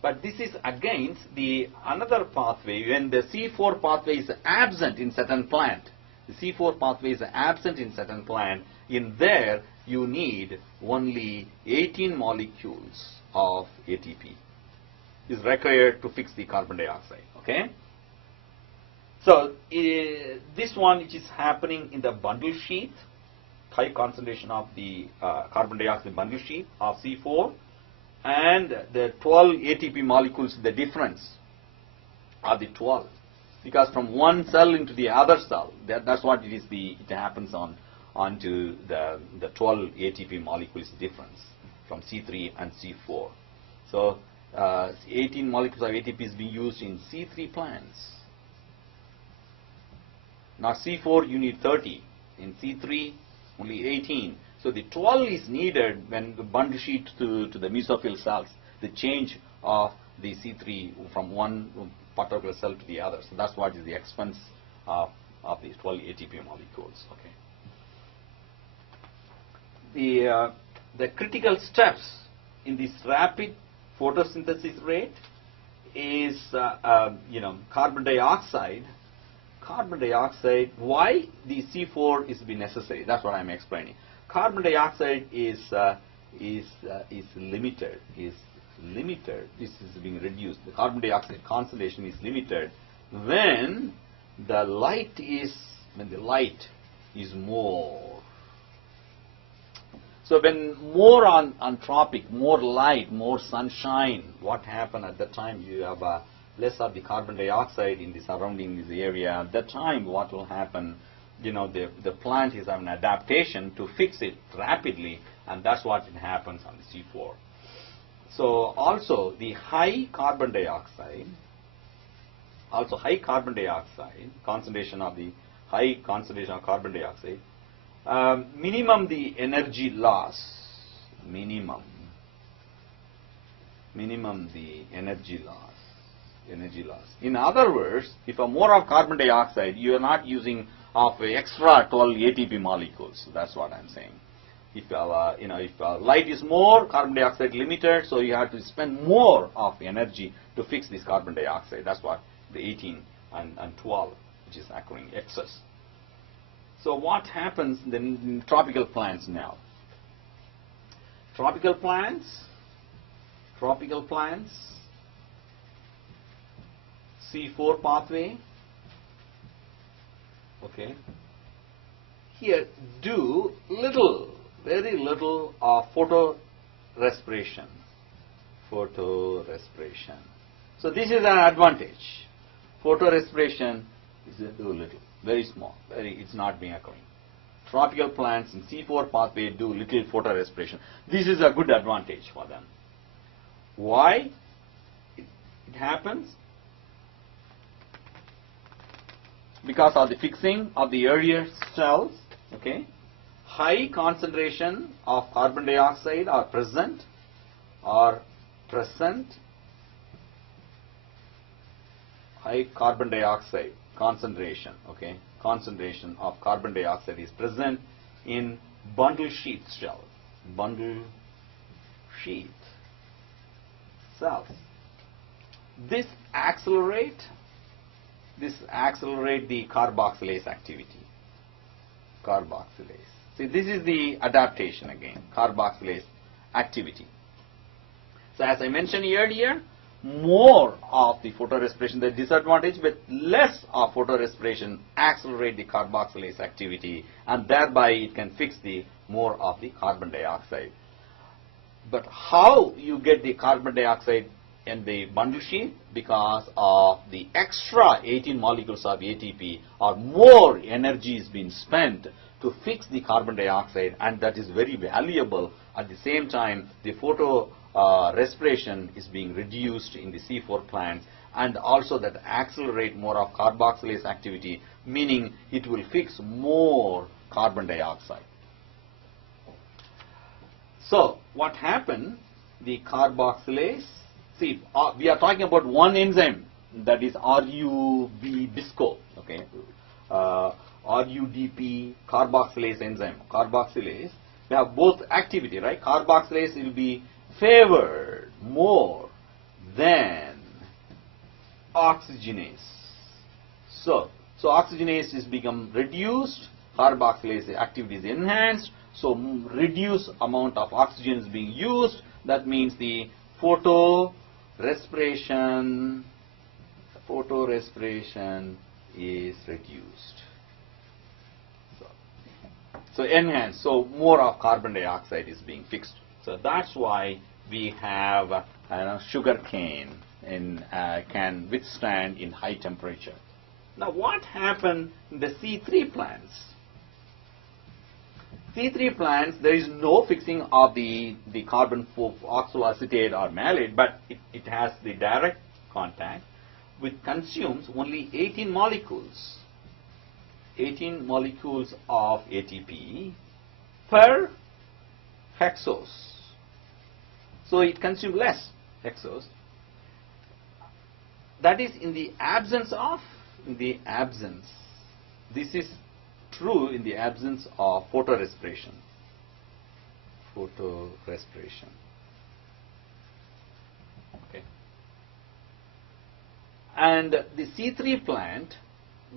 But this is against the another pathway when the C4 pathway is absent in certain plant. The C4 pathway is absent in certain plant. In there, you need only 18 molecules of ATP is required to fix the carbon dioxide. Okay. So this one, which is happening in the bundle sheath, high concentration of the carbon dioxide bundle sheath of C4, and the 12 ATP molecules, the difference are the 12, because from one cell into the other cell, that's what it is. It happens onto the 12 ATP molecules difference from C3 and C4. So 18 molecules of ATP is being used in C3 plants. Now C4 you need 30, in C3 only 18. So the 12 is needed when the bundle sheet to the mesophyll cells, the change of the C3 from one particular cell to the other. So that's what is the expense of these 12 ATP molecules. Okay. The critical steps in this rapid photosynthesis rate is carbon dioxide. Why the C4 is be necessary? That's what I'm explaining. Carbon dioxide is limited. This is being reduced. The carbon dioxide concentration is limited when the light is more. So when more on tropic, more light, more sunshine, what happened at that time? You have less of the carbon dioxide in the surrounding this area. At that time, what will happen? The plant is an adaptation to fix it rapidly, and that's what it happens on the C4. So also the high carbon dioxide, concentration of carbon dioxide, minimum the energy loss, minimum the energy loss Energy loss. In other words, if a more of carbon dioxide, you are not using of extra 12 ATP molecules. That's what I'm saying. If if light is more, carbon dioxide limited, so you have to spend more of energy to fix this carbon dioxide. That's what the 18 and 12, which is occurring excess. So what happens in tropical plants now? Tropical plants, C4 pathway, okay, here do very little of photorespiration. So this is an advantage. Photorespiration is do little, very small, it's not being occurring. Tropical plants in C4 pathway do little photorespiration. This is a good advantage for them. Why it happens? Because of the fixing of the earlier cells, okay. High concentration of carbon dioxide are present. High carbon dioxide concentration, okay. Concentration of carbon dioxide is present in bundle sheath cells. Bundle sheath cells. This accelerate the carboxylase activity. Carboxylase. See, this is the adaptation again, carboxylase activity. So as I mentioned earlier, more of the photorespiration, the disadvantage, but less of photorespiration accelerate the carboxylase activity, and thereby it can fix the more of the carbon dioxide. But how you get the carbon dioxide in the bundle sheath? Because of the extra 18 molecules of ATP, or more energy is being spent to fix the carbon dioxide, and that is very valuable. At the same time, the respiration is being reduced in the C4 plants, and also that accelerate more of carboxylase activity, meaning it will fix more carbon dioxide. So what happened? The carboxylase, see, we are talking about one enzyme, that is RUB-BISCO, okay, RUDP carboxylase enzyme. Carboxylase, they have both activity, right? Carboxylase will be favored more than oxygenase. So oxygenase is become reduced, carboxylase activity is enhanced, so reduced amount of oxygen is being used. That means the photorespiration is reduced. So enhanced, so more of carbon dioxide is being fixed. So that's why we have sugar cane can withstand in high temperature. Now what happened in the C3 plants? C3 plants, there is no fixing of the carbon oxaloacetate or malate, but it has the direct contact, which consumes only 18 molecules. 18 molecules of ATP per hexose. So it consumes less hexose. That is in the absence of, this is true in the absence of photorespiration. Okay. And the C3 plant,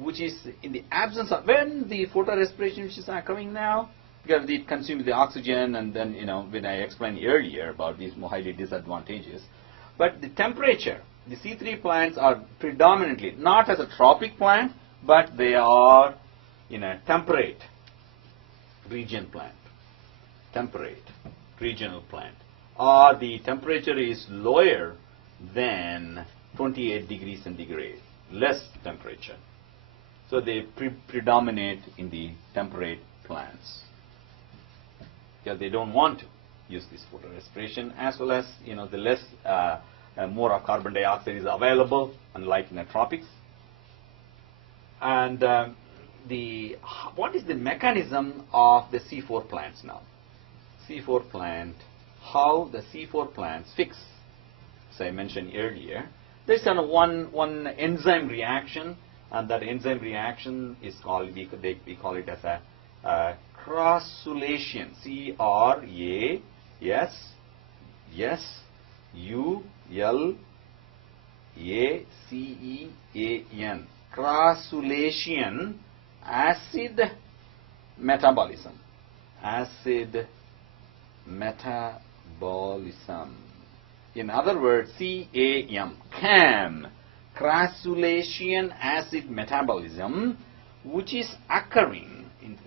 which is in the absence of, when the photorespiration which is occurring now, because it consumes the oxygen, and then when I explained earlier about these highly disadvantageous, but the temperature, the C3 plants are predominantly not as a tropic plant, but they are in a temperate region plant, temperate regional plant, or the temperature is lower than 28 degrees centigrade, less temperature. So they predominate in the temperate plants, because they don't want to use this photorespiration, as well as the less more of carbon dioxide is available, unlike in the tropics. And what is the mechanism of the C4 plants now? C4 plant, how the C4 plants fix. As I mentioned earlier, There's one enzyme reaction, and that enzyme reaction is called, we call it as a crassulation. C-R-A-S-S-U-L-A-C-E-A-N. Crassulation acid metabolism. Acid metabolism. In other words, CAM, crassulation acid metabolism, which is occurring into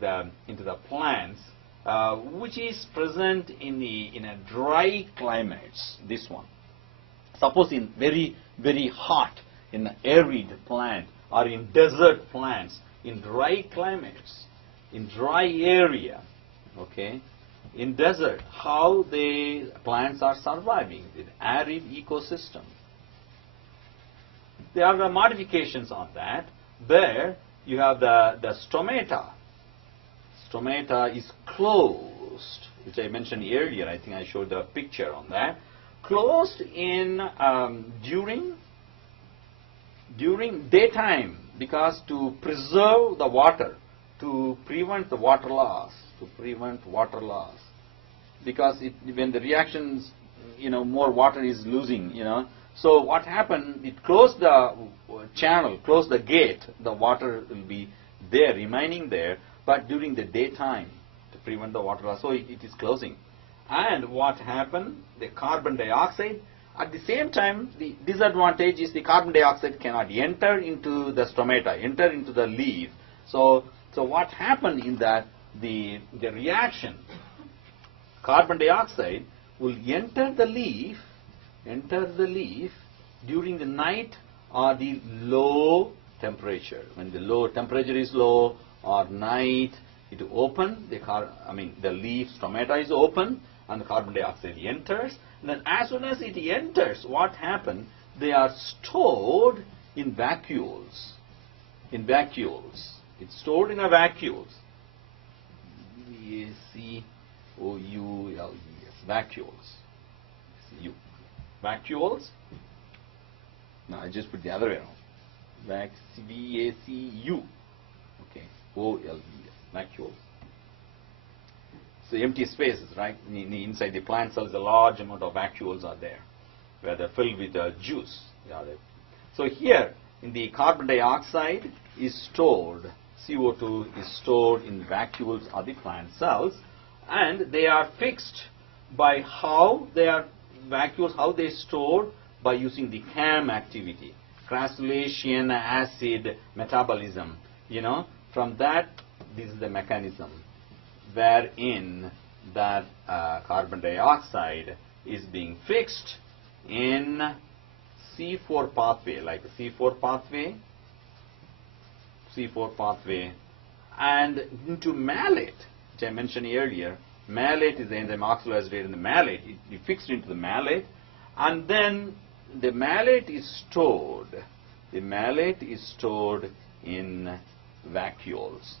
the plants, which is present in a dry climates. This one, suppose in very hot, in arid plant, or in desert plants, in dry climates, in dry area, okay. In desert, how the plants are surviving with arid ecosystem. There are modifications on that. There you have the stomata. Stomata is closed, which I mentioned earlier. I think I showed the picture on that. Closed in during daytime, because to preserve the water, to prevent the water loss. Because when the reactions, more water is losing, So what happened, it closed the channel, closed the gate, the water will be there, remaining there, but during the daytime, to prevent the water loss, so it is closing. And what happened, the carbon dioxide, at the same time, the disadvantage is the carbon dioxide cannot enter into the stomata, enter into the leaf. So what happened in that, the reaction, carbon dioxide will enter the leaf during the night or the low temperature. When the low temperature is low or night, it will open, the leaf stomata is open and the carbon dioxide enters. And then as soon as it enters, what happens? They are stored in vacuoles. It's stored in a vacuoles. V-A-C-O-U-L-E-S. Vacuoles. Vacuoles. No, I just put the other way around. V-A-C-U. Okay. O-L-E-S. Vacuoles. So empty spaces, right? Inside the plant cells, a large amount of vacuoles are there, where they're filled with juice. So here, in the carbon dioxide is stored, CO2 is stored in vacuoles of the plant cells, and they are fixed by how they are vacuoles, how they stored by using the CAM activity, crassulation acid metabolism. From that, this is the mechanism wherein that carbon dioxide is being fixed in C4 pathway, like a C4 pathway, and into malate, which I mentioned earlier. Malate is the enzyme oxaloacetate in the malate. It fixed into the malate, and then the malate is stored. The malate is stored in vacuoles.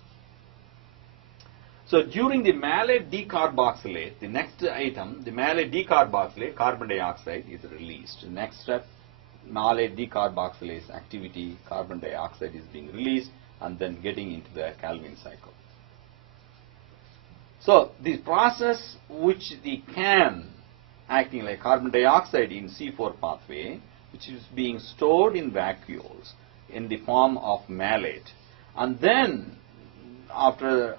So during the malate decarboxylate, the next item, the malate decarboxylate, carbon dioxide is released. The next step, malate decarboxylase activity, carbon dioxide is being released and then getting into the Calvin cycle. So this process, which the CAM acting like carbon dioxide in C4 pathway, which is being stored in vacuoles in the form of malate, and then after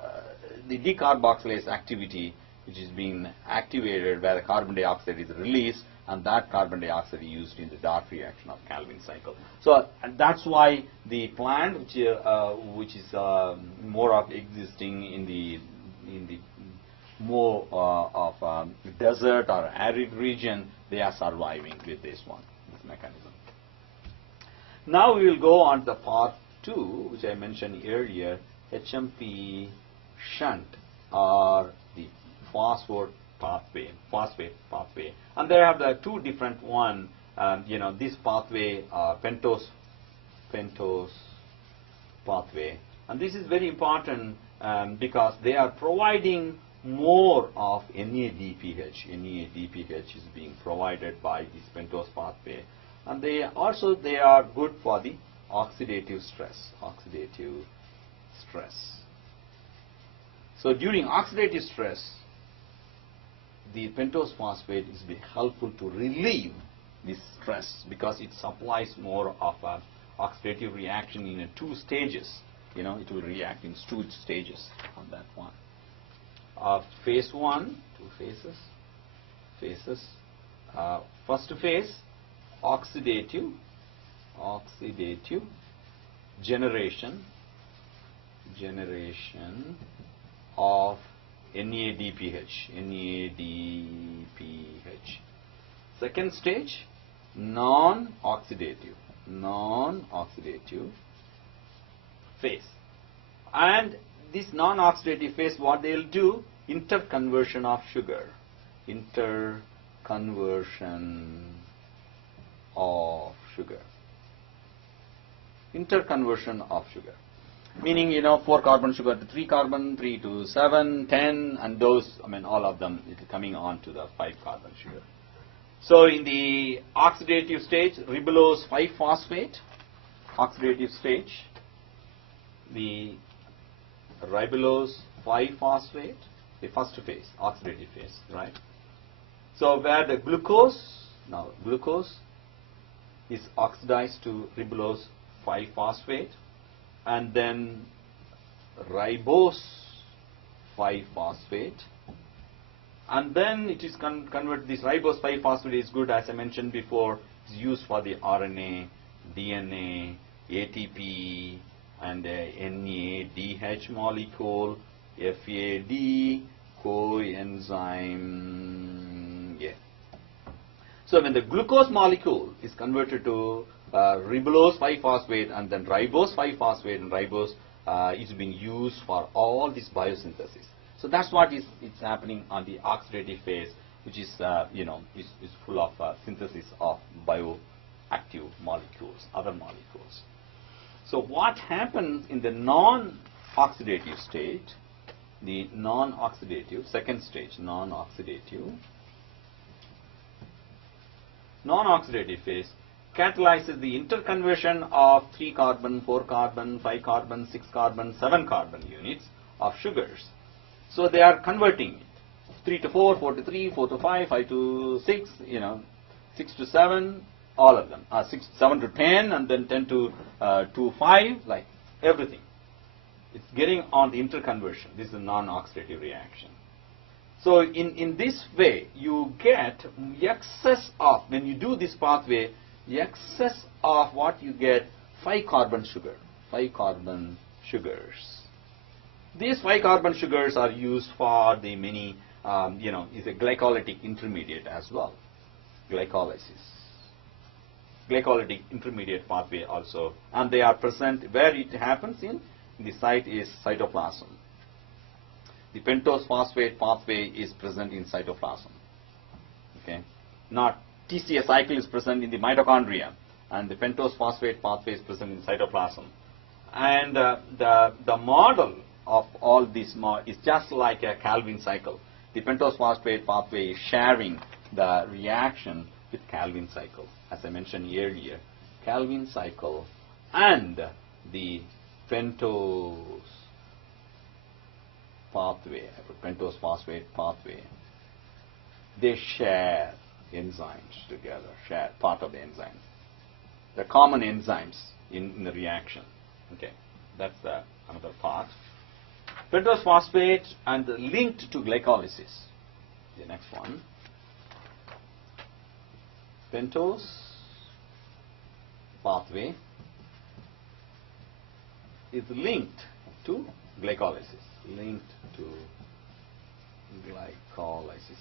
the decarboxylase activity, which is being activated where the carbon dioxide is released, and that carbon dioxide is used in the Dart reaction of Calvin cycle. So that's why the plant, which is more of existing in the more of desert or arid region, they are surviving with this mechanism. Now we will go on to part 2, which I mentioned earlier, HMP shunt, or the phosphate pathway. And there are the two different one. This pathway, pentose pathway, and this is very important because they are providing more of NADPH. NADPH is being provided by this pentose pathway, And they are good for the oxidative stress. So during oxidative stress, the pentose phosphate is very helpful to relieve this stress because it supplies more of an oxidative reaction in 2 stages. It will react in 2 stages on that one. Phase 1, 2 phases. First phase, oxidative generation of NADPH. Second stage, non-oxidative phase. And this non-oxidative phase, what they'll do, interconversion of sugar. Interconversion of sugar. Meaning, 4 carbon sugar to 3 carbon, 3 to 7, 10, and those, all of them is coming on to the 5 carbon sugar. So in the oxidative stage, ribulose 5-phosphate, oxidative stage, the ribulose 5-phosphate, the first phase, oxidative phase, right? So where the glucose is oxidized to ribulose 5-phosphate, and then ribose 5-phosphate, and then it is converted. This ribose 5-phosphate is good, as I mentioned before. It's used for the RNA, DNA, ATP, and NADH molecule, FAD, coenzyme. Yeah. So when the glucose molecule is converted to ribulose 5-phosphate and then ribose 5-phosphate, and ribose is being used for all this biosynthesis. So that's what is happening on the oxidative phase, which is is full of synthesis of bioactive molecules, other molecules. So what happens in the non-oxidative state, the second stage, non-oxidative phase, catalyzes the interconversion of 3 carbon, 4 carbon, 5 carbon, 6 carbon, 7 carbon units of sugars. So they are converting 3 to 4, 4 to 3, 4 to 5, 5 to 6, 6 to 7, all of them. 7 to 10, and then 10 to 5, like everything. It's getting on the interconversion. This is a non-oxidative reaction. So in this way, you get excess of, when you do this pathway, the excess of what you get, 5 carbon sugars. These 5 carbon sugars are used for the many, is a glycolytic intermediate as well. Glycolytic intermediate pathway also. And they are present where it happens in the site is cytoplasm. The pentose phosphate pathway is present in cytoplasm. Okay. Not TCA cycle is present in the mitochondria, and the pentose phosphate pathway is present in cytoplasm. And the model of all this is just like a Calvin cycle. The pentose phosphate pathway is sharing the reaction with Calvin cycle. As I mentioned earlier, Calvin cycle and the pentose phosphate pathway, they share enzymes together, share part of the enzyme. The common enzymes in the reaction. Okay, that's another part. Pentose phosphate and linked to glycolysis. The next one. Pentose pathway is linked to glycolysis.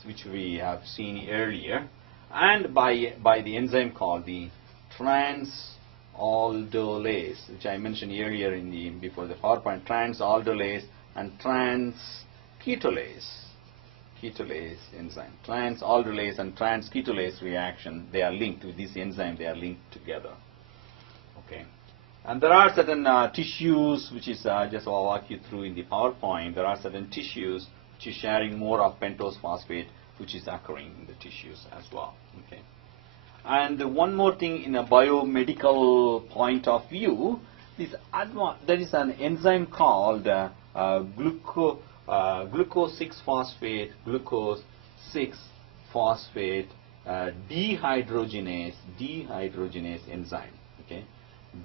Which we have seen earlier, and by the enzyme called the transaldolase, which I mentioned earlier before the PowerPoint. Transaldolase and transketolase enzyme. Transaldolase and transketolase reaction, they are linked with this enzyme. They are linked together. Okay. And there are certain tissues, which is just I'll walk you through in the PowerPoint. There are certain tissues which is sharing more of pentose phosphate, which is occurring in the tissues as well. Okay. And one more thing, in a biomedical point of view, there is an enzyme called glucose 6-phosphate dehydrogenase enzyme. Okay,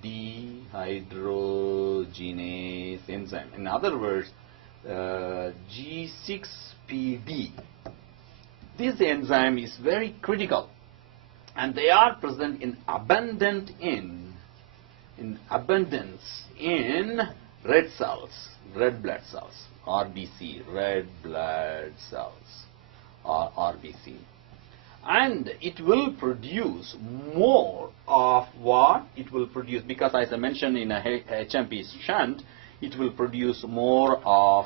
dehydrogenase enzyme. In other words, G6PD. This enzyme is very critical, and they are present in abundance in red cells, red blood cells, RBC, red blood cells, or RBC. And it will produce more of what? It will produce, because as I mentioned in a HMP shunt, it will produce more of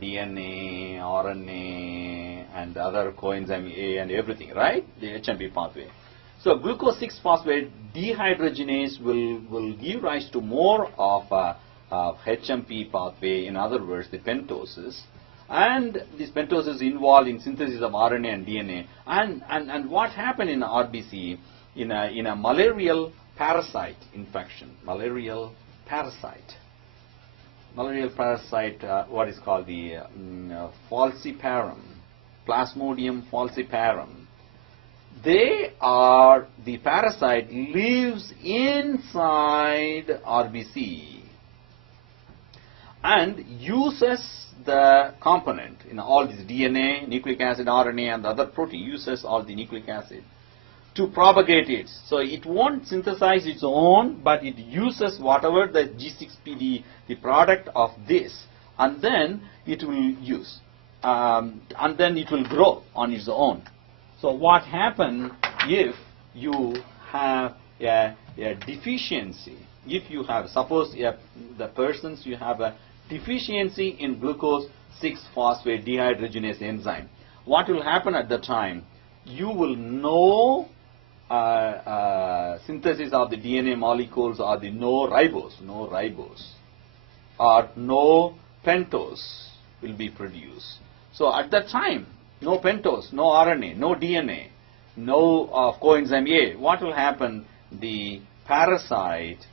DNA, RNA, and other coenzyme A and everything, right? The HMP pathway. So glucose 6-phosphate dehydrogenase will give rise to more of HMP pathway. In other words, the pentoses. And this pentoses involved in synthesis of RNA and DNA. And what happened in RBC, in a malarial parasite infection, malarial parasite, what is called the falciparum, Plasmodium falciparum. The parasite lives inside RBC and uses the component in all this DNA, nucleic acid, RNA, and the other protein, uses all the nucleic acid to propagate it. So it won't synthesize its own, but it uses whatever the G6PD, the product of this, and then it will use, and then it will grow on its own. So what happens if you have a deficiency? If you have, suppose the persons, you have a deficiency in glucose 6-phosphate dehydrogenase enzyme, what will happen at the time? You will know synthesis of the DNA molecules, or the no ribose, or no pentose will be produced. So at that time, no pentose, no RNA, no DNA, no coenzyme A. What will happen? The parasite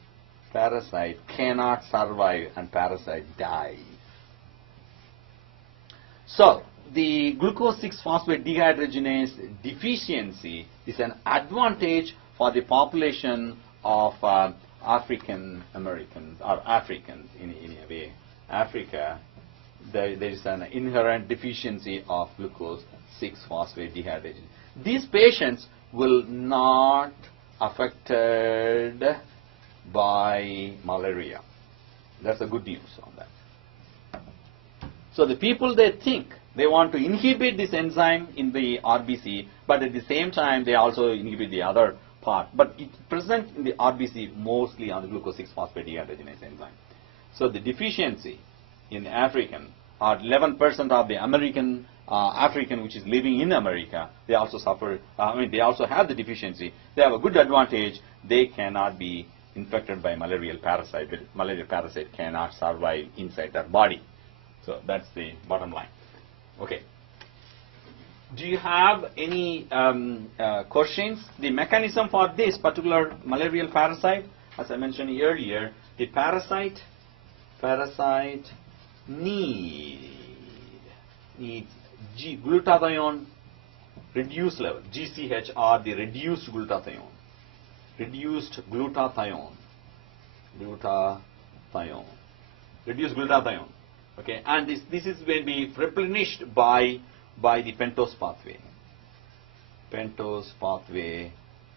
cannot survive, and parasite dies. So the glucose 6-phosphate dehydrogenase deficiency is an advantage for the population of African Americans, or Africans in a way. Africa, there is an inherent deficiency of glucose 6-phosphate dehydrogenase. These patients will not affected by malaria. That's the good news on that. So the people, they think they want to inhibit this enzyme in the RBC, but at the same time they also inhibit the other part. But it's present in the RBC mostly on the glucose 6-phosphate dehydrogenase enzyme. So the deficiency in African, or 11% of the American African which is living in America, they also suffer, they also have the deficiency. They have a good advantage. They cannot be infected by malarial parasite. The malarial parasite cannot survive inside their body. So that's the bottom line. Okay. Do you have any questions? The mechanism for this particular malarial parasite, as I mentioned earlier, the parasite needs glutathione reduced level, GCHR, the reduced glutathione. Reduced glutathione. Okay, and this is will be replenished by the pentose pathway. Pentose pathway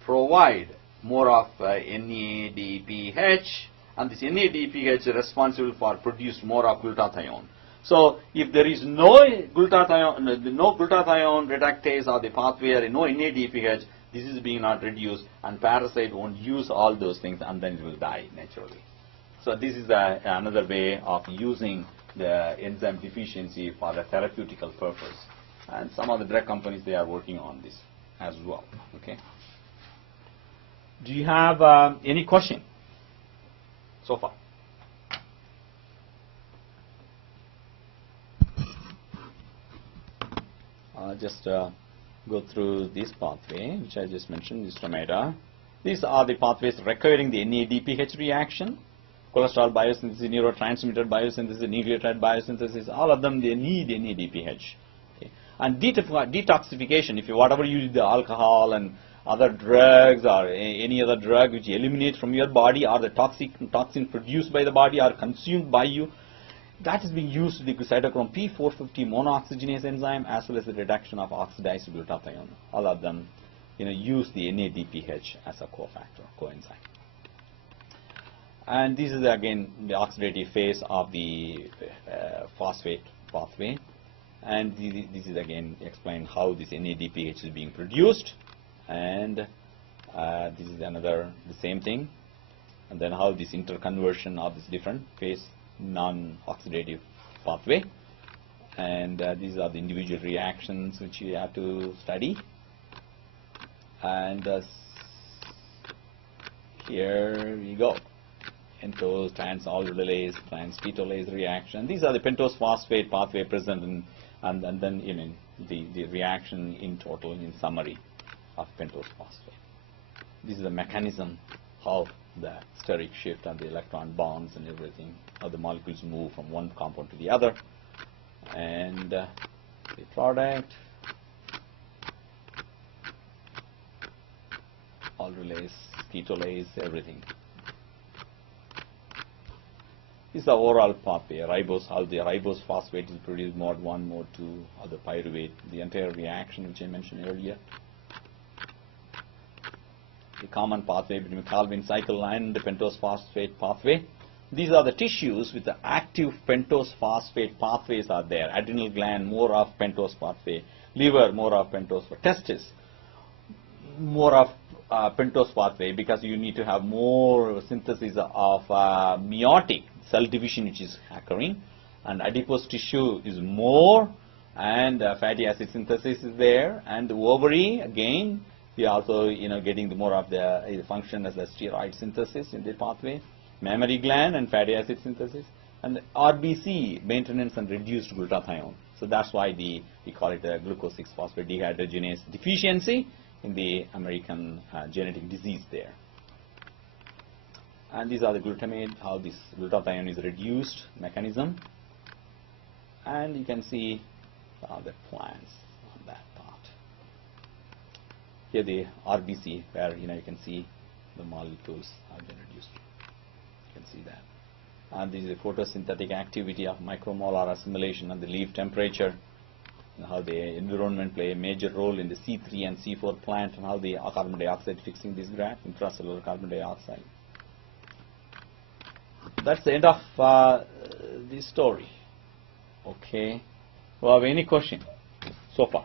provide more of NADPH, and this NADPH is responsible for produce more of glutathione. So if there is no glutathione reductase or the pathway, or no NADPH, this is being not reduced, and parasite won't use all those things, and then it will die naturally. So this is another way of using the enzyme deficiency for a therapeutical purpose. And some of the drug companies, they are working on this as well. Okay. Do you have any question so far? Just go through this pathway, which I just mentioned, this stomata. These are the pathways requiring the NADPH reaction. Cholesterol biosynthesis, neurotransmitter biosynthesis, nucleotide biosynthesis, all of them, they need NADPH. Okay. And detoxification, if you, whatever you use, the alcohol and other drugs or any other drug which eliminates from your body, or the toxin produced by the body or consumed by you, that is being used to the cytochrome P450 monooxygenase enzyme, as well as the reduction of oxidized glutathione. All of them, use the NADPH as a cofactor, coenzyme. And this is again the oxidative phase of the phosphate pathway. And this is again explain how this NADPH is being produced. And this is another, the same thing. And then how this interconversion of this different phase non-oxidative pathway. And these are the individual reactions which you have to study. And here we go. Pentose, trans-aldolase, trans-ketolase reaction. These are the pentose phosphate pathway present in, and then the reaction in total, in summary, of pentose phosphate. This is the mechanism how the steric shift and the electron bonds and everything, how the molecules move from one compound to the other. And the product, aldolase, ketolase, everything. This is the overall pathway. Ribose, how the ribose phosphate is produced, mod 1, mod 2, or the pyruvate, the entire reaction which I mentioned earlier. The common pathway between Calvin cycle and the pentose phosphate pathway. These are the tissues with the active pentose phosphate pathways are there. Adrenal gland, more of pentose pathway. Liver, more of pentose. Testis, more of pentose pathway, because you need to have more synthesis of meiotic cell division which is occurring. And adipose tissue is more, and fatty acid synthesis is there. And the ovary, again, you are also getting the more of the function as the steroid synthesis in the pathway. Mammary gland and fatty acid synthesis, and the RBC, maintenance and reduced glutathione. So that's why we call it a glucose 6-phosphate dehydrogenase deficiency in the American genetic disease there. And these are the glutamate, how this glutathione is reduced mechanism. And you can see the plants on that part. Here the RBC, where you can see the molecules have been reduced. You can see that. And this is the photosynthetic activity of micromolar assimilation and the leaf temperature, and how the environment play a major role in the C3 and C4 plant, and how the carbon dioxide fixing this graph, intracellular carbon dioxide. That's the end of this story. Okay. Do you have any question so far?